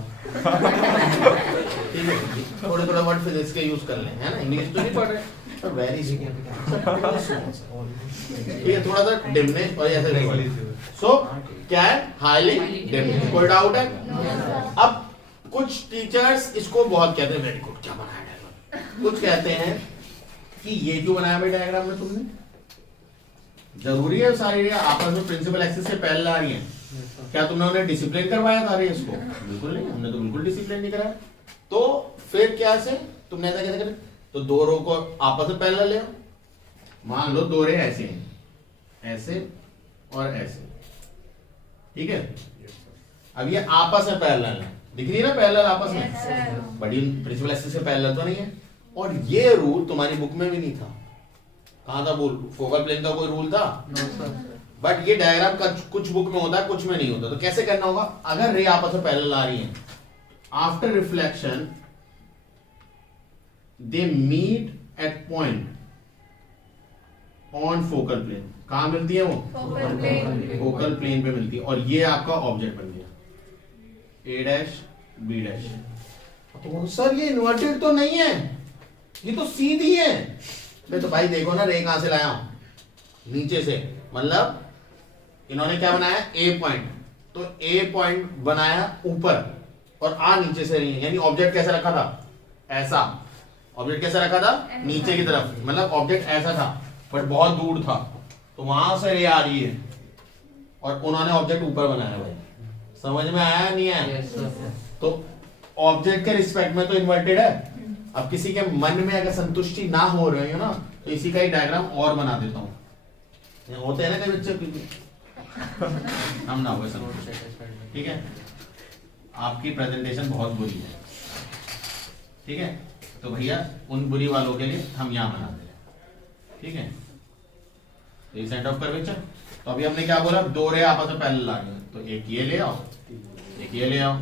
ठीक है। थोड़े थोड़े वर्ड फिजिक्स के यूज कर लें, है ना, इंग्लिश तो नहीं पढ़ रहे, तो वेरी ये थोड़ा सा डिमिनिश और ऐसे। सो क्या है हाईली डिमिनिश, कोई डाउट है? अब कुछ टीचर्स इसको बहुत कहते हैं वेरी गुड, क्या बनाया डायग्राम, कुछ कहते हैं कि ये क्यों बनाया भाई डायग्राम में तुमने, जरूरी है सारी आपस में प्रिंसिपल एक्सिस से पैरेलल आ रही है, क्या तुमने उन्हें डिसिप्लिन करवाया था अरे इसको? बिल्कुल नहीं, हमने तो बिल्कुल डिसिप्लिन नहीं कराया। तो फिर क्या से तुमने ऐसा कैसे करें, तो 2 रो को आपस में पैरेलल ले, मान लो 2 रे ऐसे हैं, ऐसे और ऐसे, ठीक है। अब ये आपस में पैरेलल है, दिख रही है ना पैरेलल आपस में, बड़ी प्रिंसिपल एक्सिस से पैरेलल तो नहीं है। और ये रूल तुम्हारी बुक में भी नहीं था, कहां था बोल, फोकल प्लेन का कोई रूल था? No, sir. बट ये डायग्राम का कुछ बुक में होता है कुछ में नहीं होता। तो कैसे करना होगा, अगर रे आपस में पैरेलल आ रही है, after reflection they meet at point on focal plane. कहां मिलती है वो? फोकल प्लेन पे मिलती है, और ये आपका ऑब्जेक्ट बन गया ए डैश बी डैश। तो सर ये इन्वर्टेड तो नहीं है, ये तो सीधी है। तो भाई देखो ना रे कहां से लाया हूं, नीचे से, मतलब इन्होंने क्या बनाया ए पॉइंट, तो ए पॉइंट बनाया ऊपर और आ नीचे से नहीं है, यानी ऑब्जेक्ट कैसे रखा था ऐसा, ऑब्जेक्ट कैसे रखा था नीचे की तरफ, मतलब ऑब्जेक्ट ऐसा था बट बहुत दूर था, तो वहां से रे आ रही है और उन्होंने ऑब्जेक्ट ऊपर बनाया भाई। समझ में आया नहीं आया? Yes, sir. तो ऑब्जेक्ट के रिस्पेक्ट में तो इन्वर्टेड है। अब किसी के मन में अगर संतुष्टि ना हो रही हो ना, तो इसी का ही डायग्राम और बना देता हूं। होते हैं ना कई बच्चे, हम ना हुए संतुष्ट, ठीक है। आपकी प्रेजेंटेशन बहुत बुरी है, ठीक है, तो भैया उन बुरी वालों के लिए हम यहां बना दे, ठीक है। ये सेंटर ऑफ कर्वेचर। तो अभी हमने क्या बोला, 2 रे आपस में पैरेलल आ रही है, तो एक ये ले आओ, एक ये ले आओ,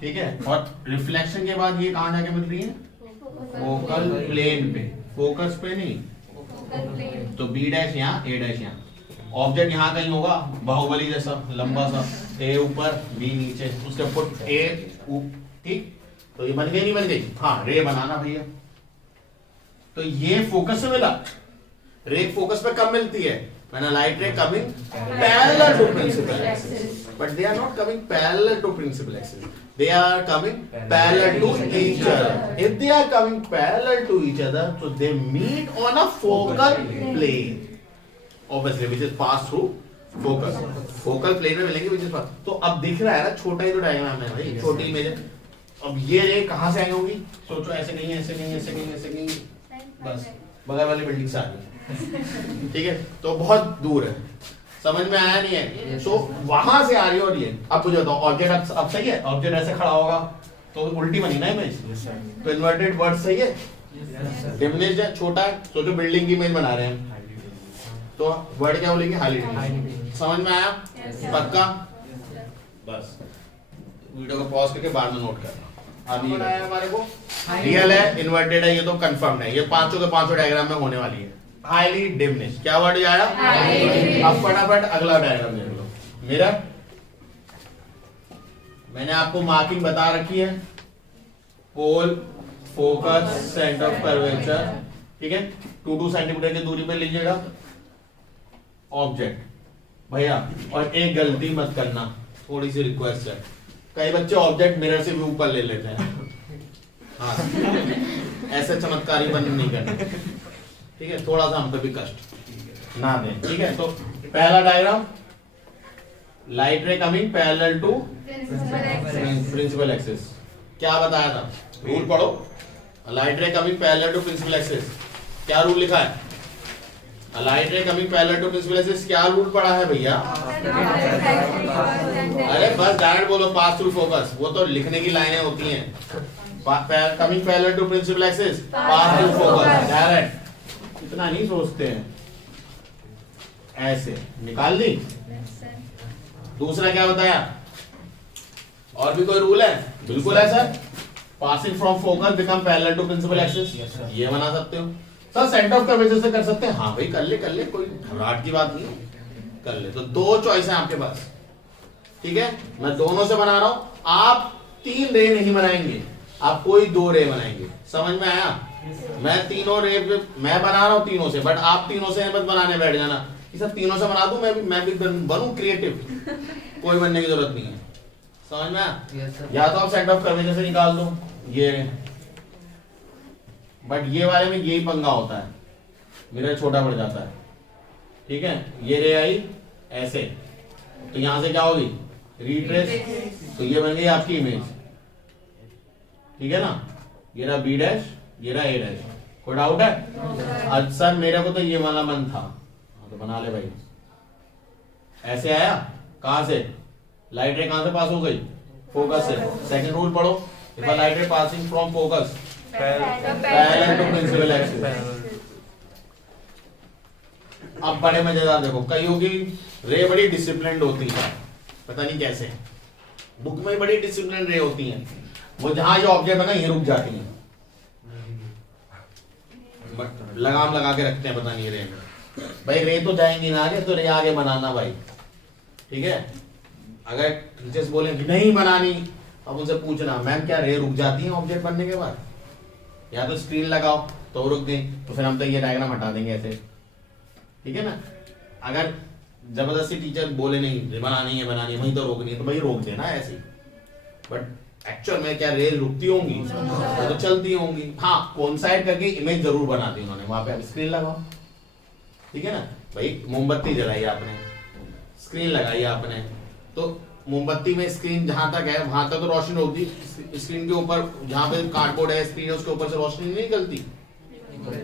ठीक है। और रिफ्लेक्शन के बाद ये कहां जाके मिल रही है? फोकल प्लेन पे, फोकस पे नहीं। तो बी डैश यहाँ, ए डैश यहाँ, ऑब्जेक्ट यहाँ कहीं होगा बाहुबली जैसा लंबा सा, ए ऊपर बी नीचे, उसके फुट ए, ठीक। तो ये बन गई नहीं बन गई? हाँ, रे बनाना भैया। तो ये फोकस से मिला। रे फोकस पे कब मिलती है? when a light ray coming parallel to principal axis, but they are not coming parallel to principal axis, they are coming parallel to each other. If they are coming parallel to each other, so they meet on a focal plane, obviously, which is passed through focus. Focal plane में मिलेंगे which is passed. तो अब दिख रहा है ना, छोटा ही तो डायग्राम है भाई, छोटी इमेज है। अब ये रे कहाँ से आई होगी? सोचो, ऐसे नहीं, ऐसे नहीं, ऐसे नहीं, ऐसे नहीं, बस बगल वाली बिल्डिंग से आ गई। ठीक है, तो बहुत दूर है, समझ में आया नहीं है? तो वहां से आ रही है। और ये अब मुझे बताओ, ऑब्जेक्ट अब सही है? ऑब्जेक्ट ऐसे खड़ा होगा तो उल्टी बनी ना इमेज, तो इन्वर्टेड वर्ड सही है? डिमिनिश्ड है, छोटा है। सोचो बिल्डिंग की इमेज बना रहे हैं, तो वर्ड क्या बोलेंगे? Highly diminished. समझ में आया? पक्का? बस वीडियो को पॉज करके बाद में नोट करना। अभी आया हमारे को, रियल है, इन्वर्टेड है, ये तो कंफर्म है। ये पांचों के पांचों डायग्राम में होने वाली है। हाईली डिमिनिश्ड, क्या वर्ड आया? अब फटाफट अगला डायग्राम देख लो। मिरर, मैंने आपको मार्किंग बता रखी है, पोल, फोकस, सेंटर ऑफ कर्वेचर, ठीक है, 2 सेंटीमीटर की दूरी पे लीजिएगा ऑब्जेक्ट भैया। और एक गलती मत करना, थोड़ी सी रिक्वेस्ट है, कई बच्चे ऑब्जेक्ट मिरर से भी ऊपर ले लेते हैं। हाँ, ऐसे चमत्कारी बन नहीं करना, ठीक है? थोड़ा सा हम पे भी कष्ट ना दें, ठीक है? तो पहला diagram, light ray coming parallel to principal axis. क्या बताया था? रूल पढ़ो। Light ray coming parallel to principal axis, क्या रूल लिखा है? Light ray coming parallel to principal axis, क्या रूल पढ़ा है भैया? अरे बस डायरेक्ट बोलो, पास थ्रू फोकस। वो तो लिखने की लाइनें होती हैं। Coming parallel to principal axis, pass through focus, direct. इतना नहीं सोचते हैं, ऐसे निकाल दी। दूसरा क्या बताया? और भी कोई रूल है? बिल्कुल है sir, passing from focus become parallel to principal axis, ये बना सकते हो सर। सेंटर ऑफ कर्वेचर से कर सकते हैं, हाँ भाई कर ले, कोई घबराहट की बात नहीं, कर ले। तो 2 चॉइस है आपके पास, ठीक है? मैं दोनों से बना रहा हूं। आप 3 रे नहीं बनाएंगे, आप कोई 2 रे बनाएंगे। समझ में आया? मैं तीनों रे मैं बना रहा हूं तीनों से, बट आप तीनों से मत बनाने बैठ जाना कि सब तीनों से बना दूं, मैं भी बनूं क्रिएटिव। कोई बनने की जरूरत नहीं है। समझ में आया? या तो आप सेंटर ऑफ कर्वेचर से निकाल दो ये, बट ये वाले में यही पंगा होता है, मिरर छोटा पड़ जाता है, ठीक है? ये रे आई ऐसे, तो यहां से क्या होगी? रिट्रेस, तो ये बन गई आपकी इमेज, ठीक है ना? ये रहा बी डैश, ये रहा ए डैश। कोई डाउट है? अच्छा सर मेरे को तो ये वाला मन था, तो बना ले भाई। ऐसे आया, कहां से? लाइट रे कहां से पास हो गई? फोकस से। सेकंड रूल पढ़ो, if a light ray passing from focus parallel to principal axis. अब बड़े मजेदार देखो, कईयों की रे बड़ी डिसिप्लिन्ड होती है, पता नहीं कैसे, बुक में बड़ी डिसिप्लिन रे होती हैं। वो जहां ये ऑब्जेक्ट है ना, ये रुक जाती हैं, लगाम लगा के रखते हैं, पता नहीं रे में। भाई रे तो जाएंगी ना आगे, तो रे आगे बनाना भाई, ठीक है? अगर टीचर्स बोले कि नहीं बनानी, अब उनसे पूछना, मैम क्या रे रुक जाती है ऑब्जेक्ट बनने के बाद? या तो स्क्रीन लगाओ तो रुक गई, तो फिर हम तो ये डायग्राम हटा देंगे ऐसे, ठीक है ना? अगर जबरदस्ती टीचर बोले नहीं बनानी है वहीं तो रोकनी है, तो भाई रोक देना ऐसे। बट एक्चुअल में क्या रे रुकती होंगी? वो तो चलती होंगी। हाँ, कोइंसाइड करके इमेज जरूर बनाती उन्होंने, वहां पे आप स्क्रीन लगाओ, ठीक है ना? भाई मोमबत्ती जलाई आपने, स्क्रीन लगाई आपने, तो मोमबत्ती में स्क्रीन जहां तक है वहां तक तो रोशनी होगी, स्क्रीन के ऊपर जहां पे कार्डबोर्ड है, स्क्रीन है, उसके ऊपर से रोशनी नहीं निकलती?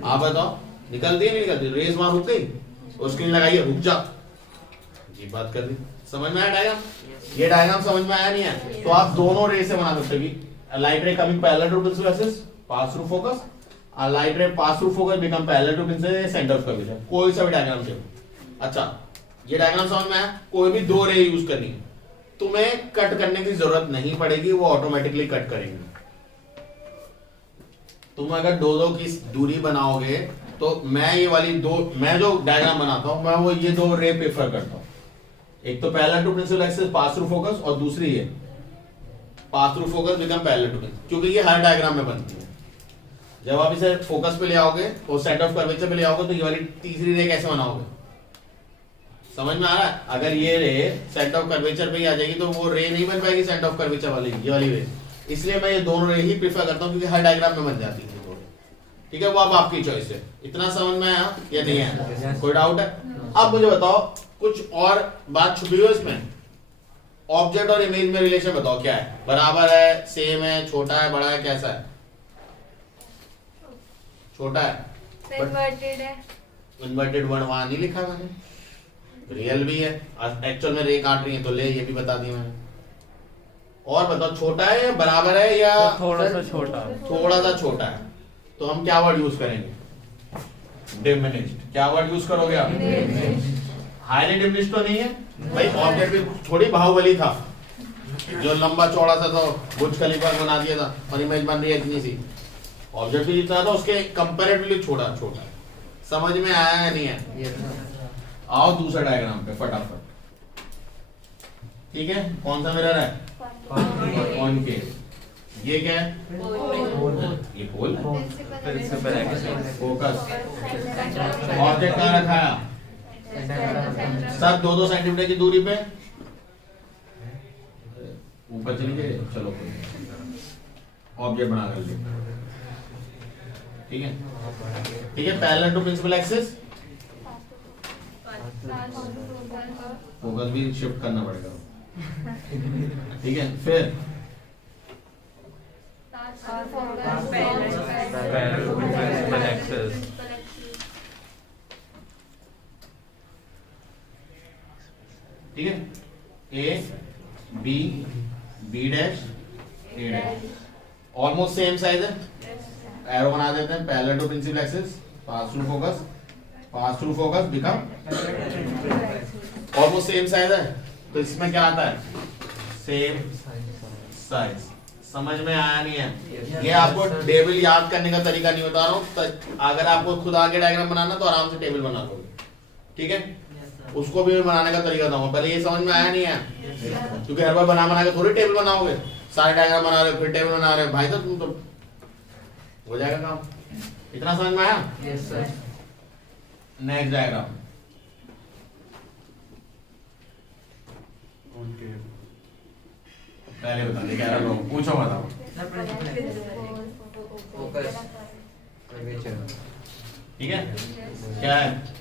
आप बताओ, निकलती है नहीं निकलती? रेस वहां रुक गई, और स्क्रीन लगाइए, रुक जा, ये बात कर दी। समझ में आया डायग्राम? ये डायग्राम समझ में आया नहीं है? तो आप दोनों रे से बना सकते हो कि light ray coming parallel to principal axis, pass through focus, और light ray pass through focus become parallel to principal centre of curvature. कोई सा भी डायग्राम से। अच्छा, ये डायग्राम समझ में आया? कोई भी 2 रे यूज करनी है, तुम्हें कट करने की जरूरत नहीं पड़ेगी, वो ऑटोमेटिकली कट करेंगे। तुम अगर 2-2 की दूरी बनाओगे, तो मैं ये वाली मैं जो डायग्राम बनाता हूं, मैं वो ये 2 रे प्रेफर करता हूं। एक तो parallel to principal axis pass through focus, और दूसरी है pass through focus become parallel to pins, क्योंकि ये हर डायग्राम में बनती है। जब आप इसे फोकस पे ले आओगे और सेंटर ऑफ कर्वेचर पे ले आओगे तो ये वाली तीसरी रे कैसे बनाओगे? समझ में आ रहा है? अगर ये रे सेंटर ऑफ कर्वेचर पे ही आ जाएगी तो वो रे नहीं बन पाएगी सेंटर ऑफ कर्वेचर वाली, ये वाली रे। इसलिए मैं ये दोनों रे ही प्रेफर करता हूँ, क्योंकि हर डायग्राम में बन जाती है। ठीक है, वो अब आपकी चॉइस है। इतना समझ में आया या नहीं आया? कोई डाउट है? अब मुझे बताओ कुछ और बात छुपी हो इसमें। ऑब्जेक्ट और इमेज में रिलेशन बताओ क्या है? बराबर है, सेम है, छोटा है, बड़ा है, कैसा है? छोटा है, इन्वर्टेड है, इन्वर्टेड वर्ड वहां नहीं लिखा मैंने, रियल भी है, एक्चुअल में रे काट रही है तो ले, ये भी बता दी मैंने। और बताओ छोटा है या बराबर है या थोड़ा सा छोटा। थोड़ा सा छोटा है, तो हम क्या वर्ड यूज करेंगे? डिमिनिश्ड। क्या वर्ड यूज करोगे आप? हाईली डिमिनिश्ड तो नहीं है भाई, ऑब्जेक्ट भी थोड़ी बाहुबली था जो लंबा चौड़ा सा तो बुर्ज खलीफा बना दिया था और इमेज बन रही है इतनी सी। ऑब्जेक्ट भी जितना था उसके कंपैरेटिवली छोटा छोटा है। समझ में आया या नहीं है? आओ दूसरा डायग्राम पे फटाफट। ठीक है, कौन सा मिरर है? कॉनकेव। ये क्या है? ये पोल है। Principal axis. फोकस। ऑब्जेक्ट कहाँ रखा है? सब 2-2 सेंटीमीटर की दूरी पे ऊपर चली गए। चलो ऑब्जेक्ट बना कर ले। ठीक है, ठीक है। Parallel to principal axis, focus भी शिफ्ट करना पड़ेगा। ठीक है, फिर पैरेलल टू प्रिंसिपल एक्सिस। ठीक है, A B B dash A dash almost same size है। एरो बना देते हैं। Parallel to principal axis, pass through focus become almost same size है, तो इसमें क्या आता है? Same size. समझ में आया नहीं है? ये आपको टेबल याद करने का तरीका नहीं बता रहा हूँ। अगर आपको खुद आगे डायग्राम बनाना तो आराम से टेबल बना लोगे। ठीक है, उसको भी बनाने का तरीका बताऊंगा। पहले ये समझ में आया नहीं है? क्योंकि हर बार बना के थोड़ी टेबल बनाओगे। सारे डायग्राम बना रहे हो फिर टेबल बना रहे हो भाई, तो तुम तो हो जाएगा काम। इतना समझ में आया? Yes sir. Next diagram. पहले बता दे, 11 लोग पूछो, बताओ। Focus curvature. ठीक है, क्या है?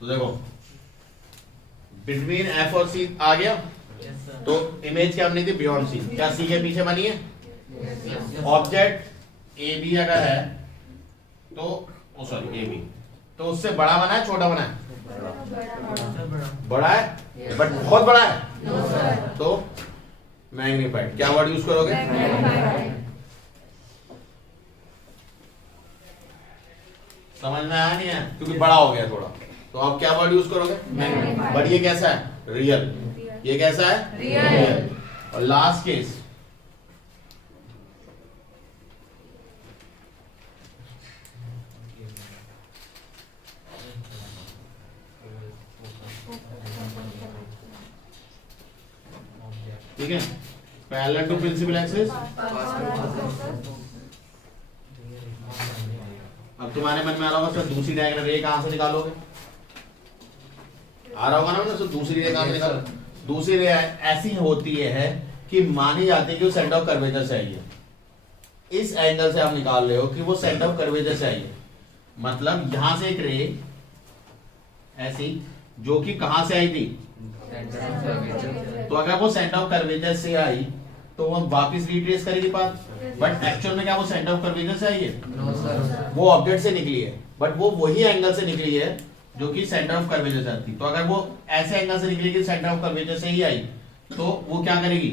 तो देखो बिटवीन एफ और सी आ गया, तो इमेज क्या बनी थी? Beyond C. क्या सी के पीछे बनी है? ऑब्जेक्ट ए बी अगर है तो सॉरी ए बी, तो उससे बड़ा बना है छोटा बना है? बड़ा है, बट बहुत बड़ा है, तो मैग्नीफाइड। क्या वर्ड यूज करोगे? समझ में आया नहीं है? क्योंकि बड़ा हो गया थोड़ा, तो आप क्या वर्ड यूज करोगे? मैग्नीफाइड। बट ये कैसा है? रियल। ये कैसा है? रियल। और लास्ट केस ठीक है, पैरेलल टू प्रिंसिपल एक्सिस। अब तुम्हारे मन में आ रहा होगा सर दूसरी डायग्राम रे कहां से निकालोगे? आ रहा होगा ना, सर दूसरी रे कहां से निकालो? दूसरी रे ऐसी होती है कि मानी जाती है कि वो सेंटर ऑफ कर्वेचर से आई है। इस एंगल से आप निकाल रहे हो कि वो सेंटर ऑफ कर्वेचर से आई है। मतलब यहां से एक रे ऐसी जो कि कहां से आई थी? तो अगर वो सेंटर ऑफ कर्वेचर से आई तो वो वापस रिट्रेस करेगी पाथ, बट एक्चुअल में क्या वो सेंटर ऑफ कर्वेचर से आई है? No sir. वो ऑब्जेक्ट से निकली है, बट वो वही एंगल से निकली है जो कि सेंटर ऑफ कर्वेचर से आती। तो अगर वो ऐसे एंगल से निकली कि सेंटर ऑफ कर्वेचर से ही आई, तो वो क्या करेगी?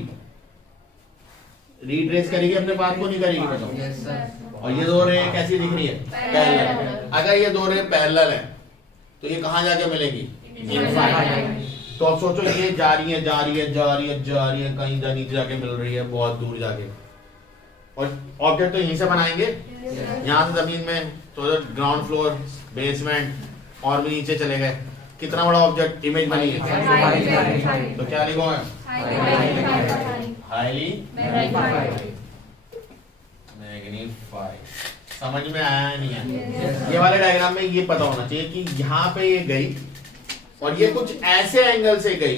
रिट्रेस करेगी अपने पाथ को, नहीं करेगी? बताओ। Yes sir. और ये दो रे कैसी दिख रही है? पैरेलल। अगर ये दो रे पैरेलल है तो ये कहाँ जाके मिलेगी? इनफाइनाइट। तो अब सोचो ये जा रही है जा रही है जा रही है जा रही है, कहीं जा नीचे जाके मिल रही है, बहुत दूर जाके, और ऑब्जेक्ट तो यहीं से बनाएंगे, यहाँ से जमीन में, तो ग्राउंड फ्लोर, बेसमेंट और भी नीचे चले गए, कितना बड़ा ऑब्जेक्ट इमेज बनी है। तो क्या लिखोगे? Highly magnified. समझ में आया नहीं है? ये वाले डायग्राम में ये पता होना चाहिए कि यहाँ पे ये गई और ये कुछ ऐसे एंगल से गई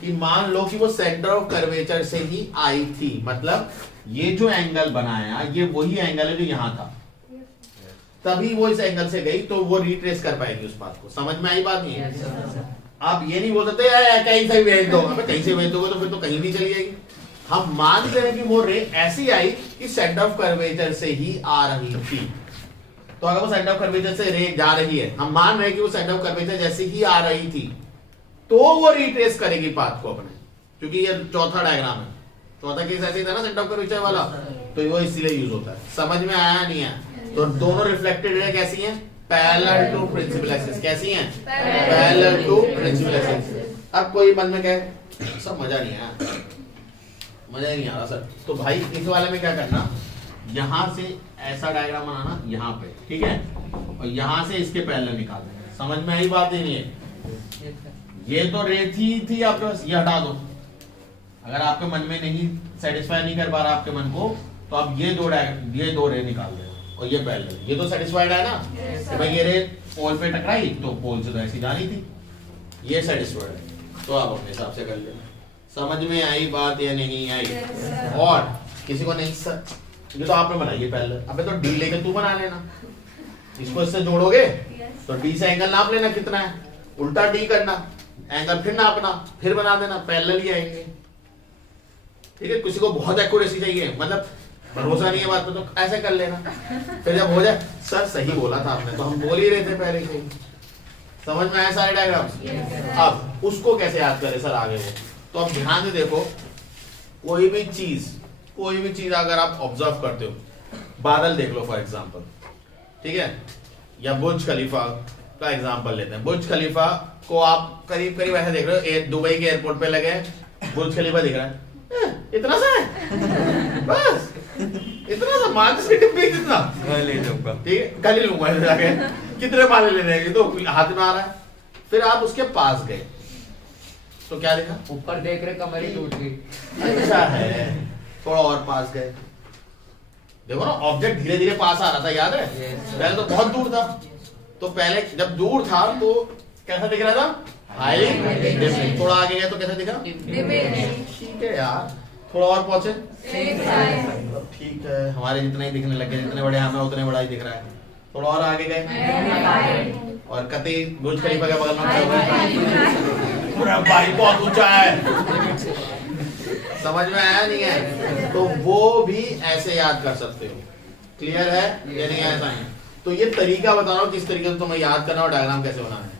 कि मान लो कि वो सेंटर ऑफ कर्वेचर से ही आई थी, मतलब ये जो एंगल बनाया ये वही एंगल है जो यहाँ था, तभी वो इस एंगल से गई, तो वो रिट्रेस कर पाएगी उस बात को। समझ में आई बात? नहीं है? आप ये नहीं बोल सकते कहीं से भेज दो, कहीं से भेज दोगे तो फिर तो कहीं भी चली जाएगी। हम मानते हैं कि वो रे ऐसी आई कि सेंटर ऑफ कर्वेचर से ही आ रही थी, तो अगर वो सेंटर ऑफ कर्वेचर से रे जा रही है, हम मान रहे हैं कि वो सेंटर ऑफ कर्वेचर जैसे ही आ रही थी, तो वो रिट्रेस करेगी पाथ को अपने, क्योंकि ये चौथा डायग्राम है, चौथा केस ऐसे ही था ना सेंटर ऑफ कर्वेचर वाला, तो वो इसीलिए यूज होता है। समझ में आया नहीं है? तो दोनों रिफ्लेक्टेड रे कैसी हैं? Parallel to principal axis. कैसी हैं? Parallel to principal axis. अब कोई मन में कहे सब मजा नहीं आया, मजा ही नहीं आ रहा सर, तो भाई इस वाले में क्या करना, यहां से ऐसा डायग्राम बनाना यहाँ पे, ठीक है, और यहां से इसके पैरेलल निकाल देंगे। समझ में आई बात? ही नहीं है? ये तो रे थी आपके पास, ये हटा दो, अगर आपके मन में नहीं सेटिस्फाई नहीं कर पा रहा आपके मन को, तो आप ये दो रे निकाल देना, और ये पैरेलल, ये तो सेटिस्फाइड है ना, तो भाई ये रे पोल पे टकराई तो पोल से तो ऐसी जानी थी, ये सेटिस्फाइड है, तो आप अपने हिसाब से कर लेना। समझ में आई बात या नहीं आई? और किसी को नहीं सर ये तो आपने बनाई है पैरेलल, अबे तो डी लेके तू बना लेना, इसको इससे जोड़ोगे तो डी से एंगल नाप लेना कितना है, उल्टा डी करना, एंगल फिर नापना, फिर बना देना, पैरेलल ही आएंगे। ठीक है, किसी को बहुत एक्यूरेसी चाहिए, मतलब भरोसा नहीं है बात पे, तो ऐसे कर लेना, फिर जब हो जाए सर सही बोला था आपने, तो हम बोल ही रहे थे पहले से। समझ में आया सारे डायग्राम्स? अब उसको कैसे याद करें सर आगे वो, तो अब ध्यान से देखो, कोई भी चीज अगर आप ऑब्जर्व करते हो, बादल देख लो फॉर एग्जांपल, ठीक है, या बुर्ज खलीफा का एग्जांपल लेते हैं। बुर्ज खलीफा को आप करीब करीब ऐसे देख रहे हो, दुबई के एयरपोर्ट पे लगे बुर्ज खलीफा दिख रहा है, इतना सा है बस, इतना सा माल से डिब्बी कितना ले लूंगा, ठीक है, कल ही लूंगा जाके, कितने माले ले लेंगे, तो हाथ में आ रहा है। फिर आप उसके पास गए तो क्या देखा, ऊपर देख रहे कमर ही टूट गई। अच्छा है, थोड़ा और पास गए, देखो ना ऑब्जेक्ट धीरे धीरे पास आ रहा था, याद है? पहले तो बहुत दूर था, तो पहले जब दूर था तो कैसा दिख रहा था, हाई डिमिनिश। थोड़ा आगे गए तो कैसा दिखा, ठीक है यार, थोड़ा और पहुंचे, ठीक है, हमारे जितना ही दिखने लगे, जितने बड़े हमें उतने बड़ा ही दिख रहा है। थोड़ा और आगे गए और कतई बुर्ज खलीफा के बगल में पूरा भाई बहुत ऊंचा है। समझ में आया नहीं है? तो वो भी ऐसे याद कर सकते हो। क्लियर है या नहीं? ऐसा है, तो ये तरीका बता रहा हूँ किस तरीके से तुम्हें याद करना और डायग्राम कैसे बनाना है।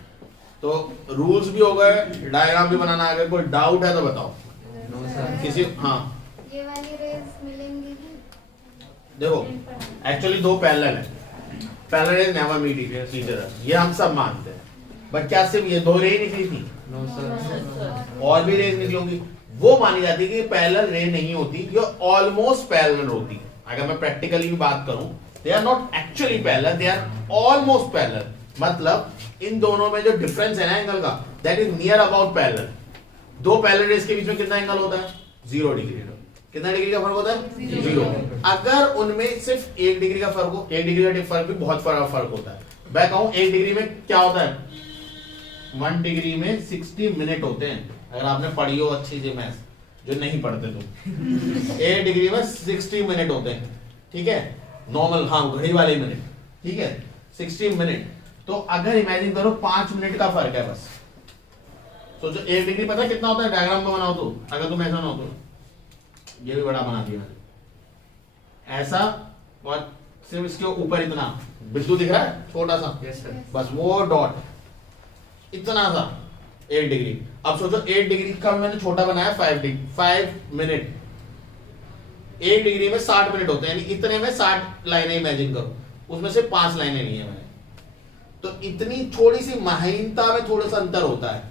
तो रूल्स भी हो गए, डायग्राम भी बनाना। अगर कोई डाउट है तो बताओ किसी। हाँ ये वाली रेस मिलेंगी ही? देखो एक्चुअली दो पैरेलल है, parallel rays never meet each other, ये हम सब मानते हैं, बट क्या सिर्फ ये दो रे ही निकली थी? नो सर, और भी रेज निकली होंगी। वो मानी जाती है कि पैरेलल रे नहीं होती, ये ऑलमोस्ट पैरेलल होती है। अगर मैं प्रैक्टिकली भी बात करूं, they are not actually parallel, they are almost parallel. मतलब इन दोनों में जो डिफरेंस है ना एंगल का, that is near about parallel. दो पैरेलल रेज के बीच में कितना एंगल होता है? 0 डिग्री। कितना डिग्री का फर्क होता है? 0। अगर उनमें सिर्फ 1 डिग्री का फर्क हो, 1 डिग्री का फर्क भी बहुत फर्क होता है। मैं कहूं 1 डिग्री में क्या होता है, 1 डिग्री में 60 मिनट होते हैं। अगर आपने पढ़ी हो अच्छी सी मैथ्स, जो नहीं पढ़ते तो 1 डिग्री में 60 मिनट होते हैं, ठीक है, नॉर्मल, हाँ घड़ी वाले मिनट, ठीक है, 60 मिनट। तो अगर इमेजिन करो 5 मिनट का फर्क है बस, सोचो 1 डिग्री पता है कितना होता है डायग्राम में बनाओ तो, अगर तुम ऐसा ना हो तो। ये भी बड़ा बना दिया मैंने ऐसा, और सिर्फ इसके ऊपर इतना बिंदु दिख रहा है छोटा सा, यस सर, बस वो डॉट इतना सा 1 डिग्री। अब सोचो 1 डिग्री का मैंने छोटा बनाया 5 मिनट। 1 डिग्री में 60 मिनट होते हैं, यानी इतने में 60 लाइनें इमेजिन करो, उसमें से 5 लाइनें ली है मैंने। तो इतनी थोड़ी सी महीनता में थोड़ा सा अंतर होता है,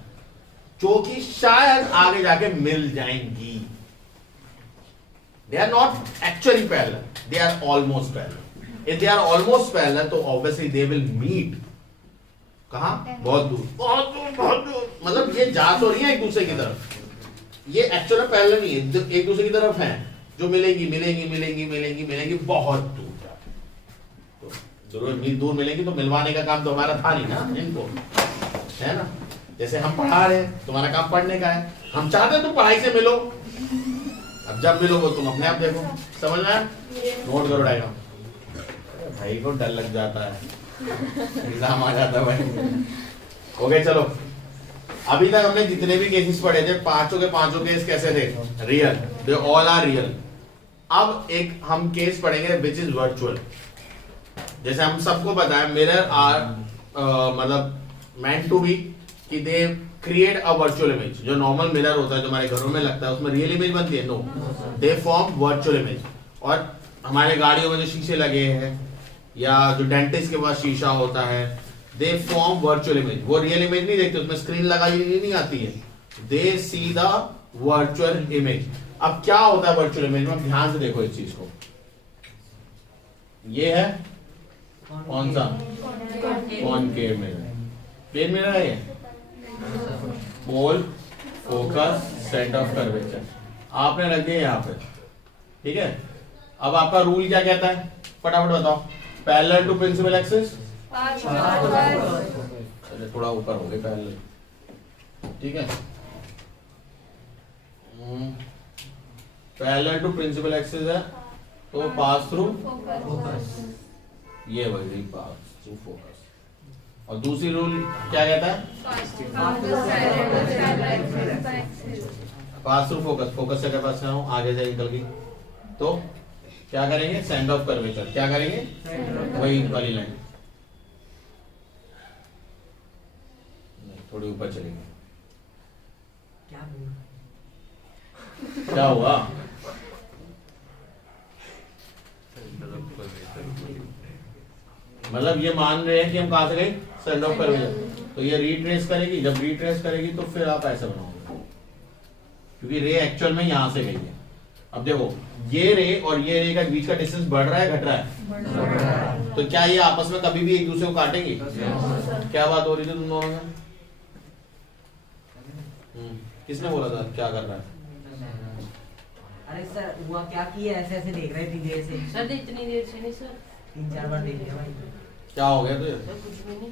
जो कि शायद आगे जाके मिल जाएंगी। They are not actually parallel, they are almost parallel. If they are almost parallel तो ऑब्वियसली दे विल मीट। कहां? बहुत दूर, बहुत दूर, बहुत दूर। मतलब ये जा तो रही है एक दूसरे की तरफ, ये एक्चुअल में पैरेलल नहीं है, एक दूसरे की तरफ है, जो मिलेंगी मिलेंगी मिलेंगी मिलेंगी मिलेंगी बहुत दूर जाके। तो जरूर दूर मिलेंगी तो मिलवाने का काम तो हमारा था नहीं ना इनको, है ना। जैसे हम पढ़ा रहे हैं, तुम्हारा काम पढ़ने का है, हम चाहते तुम पढ़ाई से मिलो, अब जब मिलोगे तुम अपने आप देखो। समझ में आया? नोट करो डायग्राम। भाई को डर लग जाता है, एग्जाम आ जाता है भाई। ओके चलो, अभी तक हमने जितने भी केसेस पढ़े थे, पांचों के पांचों केस कैसे थे? Real, they all are real. अब एक हम केस पढ़ेंगे विच इज वर्चुअल। जैसे हम सबको पता है मिरर आर मतलब मेंट टू बी कि they create a virtual image. जो नॉर्मल मिरर होता है जो हमारे घरों में लगता है उसमें रियल इमेज बनती है? No, they form virtual image. और हमारे गाड़ियों में जो शीशे लगे हैं या जो डेंटिस्ट के पास शीशा होता है, दे फॉर्म वर्चुअल इमेज। वो रियल इमेज नहीं देखते, उसमें स्क्रीन लगाई नहीं आती है, दे सी द वर्चुअल इमेज। अब क्या होता है वर्चुअल इमेज में? ध्यान से देखो इस चीज को। ये है कौन सा? Concave mirror. प्लेन मिरर है ये, पोल, फोकस, सेंटर ऑफ कर्वेचर आपने रख दिया यहाँ पे, ठीक है। अब आपका रूल क्या कहता है? फटाफट बताओ। पैरेलल टू प्रिंसिपल एक्सिस, चलिए थोड़ा ऊपर हो गए पैरेलल, ठीक है। पैरेलल टू प्रिंसिपल एक्सिस है तो पास थ्रू ये वही पास थ्रू फोकस। और दूसरी रूल क्या कहता है? Pass through focus. फोकस से पास कर रहा हूं, आगे से निकल गई तो क्या करेंगे? Centre of curvature. क्या करेंगे? वही वाली लाइन, थोड़ी ऊपर चलेंगे। क्या हुआ? मतलब ये मान रहे हैं कि हम कहां से गए? Centre of curvature. तो ये रीट्रेस करेगी, जब रीट्रेस करेगी तो फिर आप ऐसे बनाओगे, क्योंकि रे एक्चुअल में यहां से गई है। अब देखो ये रे और ये रे का बीच का डिस्टेंस बढ़ रहा है घट रहा है? बढ़ रहा है। तो क्या ये आपस में कभी भी एक दूसरे को काटेंगे? क्या बात हो रही थी तुम दोनों में? किसने बोला था क्या कर रहा है? अरे सर हुआ क्या कि ऐसे ऐसे देख रहे थे देर से। सर इतनी देर से नहीं सर, 3-4 बार देख लिया भाई। क्या हो गया तुझे? सर कुछ भी नहीं।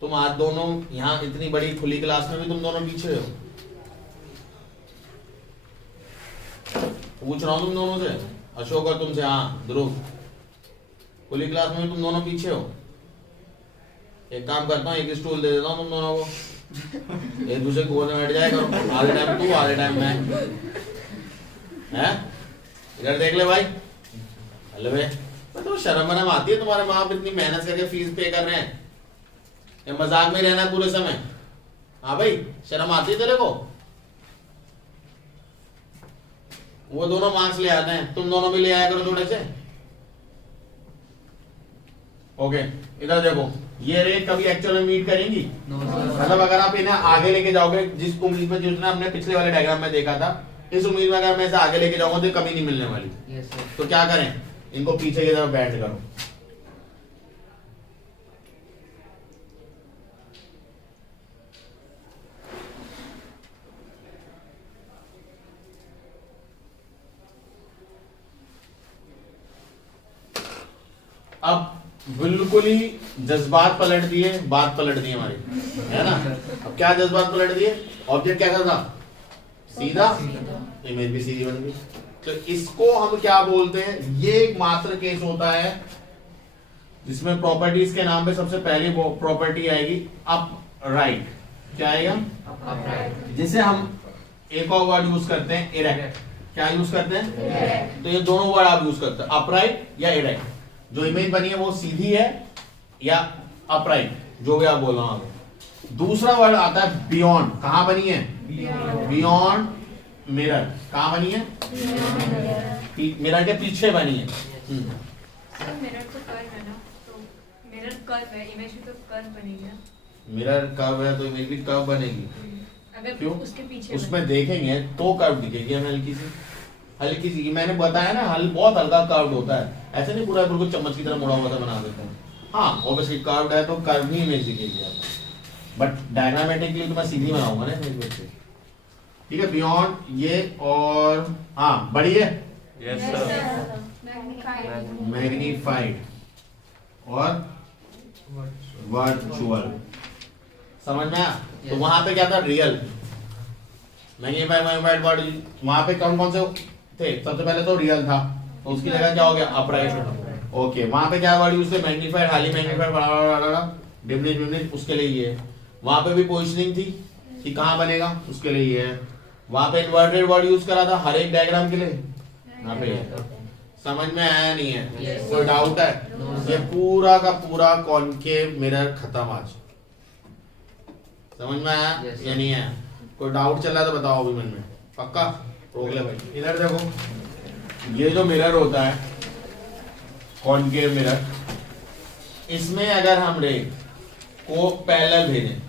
तुम आज दोनों यहाँ इतनी बड़ी खुली क्लास में भी तुम दोनों पीछे हो। पूछ रहा हूँ तुम दोनों से, अशोक और तुमसे। हाँ ध्रुव, खुली क्लास में भी तुम दोनों पीछे हो। एक काम करता हूँ, एक स्टूल दे देता हूँ तुम दोनों को, एक दूसरे को बैठ जाए करो, आधे टाइम तू आधे टाइम मैं। हैं? इधर देख ले भाई। हेलो भाई, तो शर्म वरम आती है तुम्हारे? माँ बाप इतनी मेहनत करके फीस पे कर रहे हैं, ये मजाक में रहना है पूरे समय? हाँ भाई, शर्म आती है तेरे को? वो दोनों मार्क्स ले आते हैं, तुम दोनों भी ले आया करो थोड़े से। ओके, इधर देखो, ये रे कभी एक्चुअल में मीट करेंगी? मतलब अगर आप इन्हें आगे लेके जाओगे, जिस उम्मीद में, जिसने हमने पिछले वाले डायग्राम में देखा था, इस उम्मीद में अगर मैं इसे आगे लेके जाऊंगा तो कभी नहीं मिलने वाली। तो क्या करें? इनको पीछे की तरफ बैठ करो। अब बिल्कुल ही जज्बात पलट दिए, बात पलट दी हमारी, है ना। अब क्या जज्बात पलट दिए? ऑब्जेक्ट कैसा था? सीधा, इमेज भी सीधी बन गई। तो इसको हम क्या बोलते हैं? ये एक मात्र केस होता है जिसमें प्रॉपर्टीज के नाम पे सबसे पहली प्रॉपर्टी आएगी अप राइट। क्या आएगा? जिसे हम एक और वर्ड यूज करते हैं, इरेक्ट। क्या यूज करते हैं? तो ये दोनों वर्ड आप यूज करते हैं, अपराइट या इरेक्ट। जो इमेज बनी है वो सीधी है या अपराइट, जो भी आप बोल रहे हो। दूसरा वर्ड आता है बियॉन्ड। कहां बनी है? Beyond mirror. कहां बनी है? मिरर के पीछे बनी है। सर मिरर तो कर्व है ना, तो मिरर कर्व है, इमेज भी तो कर्व बनेगी ना। मिरर कर्व है तो इमेज भी कर्व बनेगी। अगर क्यों? उसके पीछे उसमें देखेंगे तो कर्व दिखेगी हमें हल्की सी। मैंने बताया ना बहुत हल्का कर्व होता है, ऐसे नहीं पूरा बिल्कुल चम्मच की तरह मुड़ा हुआ सा बना देते हैं। हाँ ऑब्वियसली कर्व है तो कर्व ही इमेज दिखेगी आपको, बट डायग्रामेटिकली तो मैं सीधी बनाऊंगा ना इमेज से। ठीक है, बियॉन्ड ये और हाँ बढ़िए यस सर। मैग्नीफाइड और वर्चुअल, समझ में आया? तो वहां पे क्या था, रियल मैग्नीफाइड बॉडी। वहां पे कौन कौन से थे? सबसे पहले तो रियल था, तो उसकी जगह क्या हो गया, अपराइट। ओके, वहां पे क्या वर्ड यूज थे, मैग्नीफाइड, हाईली मैग्नीफाइड, डिमिनिश, उसके लिए ये है। वहां पे भी पोजीशनिंग थी कि कहां बनेगा, उसके लिए ये है। वहां पे इन्वर्टेड वर्ड यूज करा था हर एक डायग्राम के लिए। यहाँ पे समझ में आया नहीं है? Yes. कोई डाउट है? ये पूरा का पूरा कॉनकेव मिरर खत्म आज। समझ में आया Yes, या नहीं है? कोई डाउट चल रहा है तो बताओ अभी मन में। पक्का रोक ले भाई। इधर देखो, ये जो मिरर होता है कॉनकेव मिरर, इसमें अगर हम रे को पैरेलल भेजें,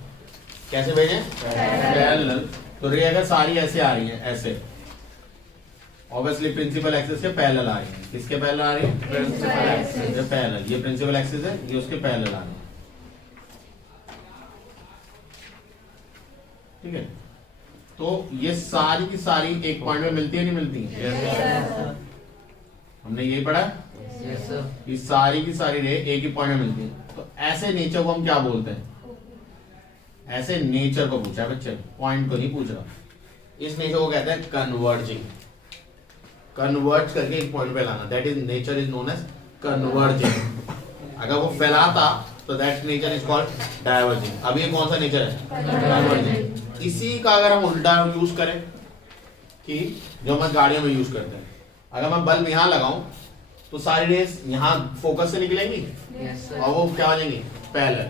कैसे भेजें? पैरेलल। तो रे अगर सारी ऐसे आ रही है, ऐसे ऑब्वियसली प्रिंसिपल एक्सिस के पैरेलल आ रही है। किसके पैरेलल आ रही है? Principal axis. ये पैरेलल, ये प्रिंसिपल एक्सिस है, ये उसके पैरेलल आ रही है। ठीक है, तो ये सारी की सारी एक पॉइंट में मिलती है नहीं मिलती है? हमने यही पढ़ा है, यस सर। ये सारी की सारी रे एक ही पॉइंट में मिलती है। तो ऐसे नेचर को हम क्या बोलते हैं? ऐसे नेचर को पूछा है बच्चे, पॉइंट को नहीं पूछ रहा। इस नेचर को कहते हैं कन्वर्जिंग। कन्वर्ज करके एक पॉइंट पे लाना, that is nature is known as converging. अगर वो फैलाता तो that nature is called diverging. अब ये कौन सा नेचर है? कन्वर्जिंग। इसी का अगर हम उल्टा यूज करें, कि जो हम गाड़ियों में यूज करते हैं, अगर मैं बल्ब यहाँ लगाऊं तो सारी रेस यहाँ फोकस से निकलेंगी यस सर। और वो क्या हो जाएंगी, पैरेलल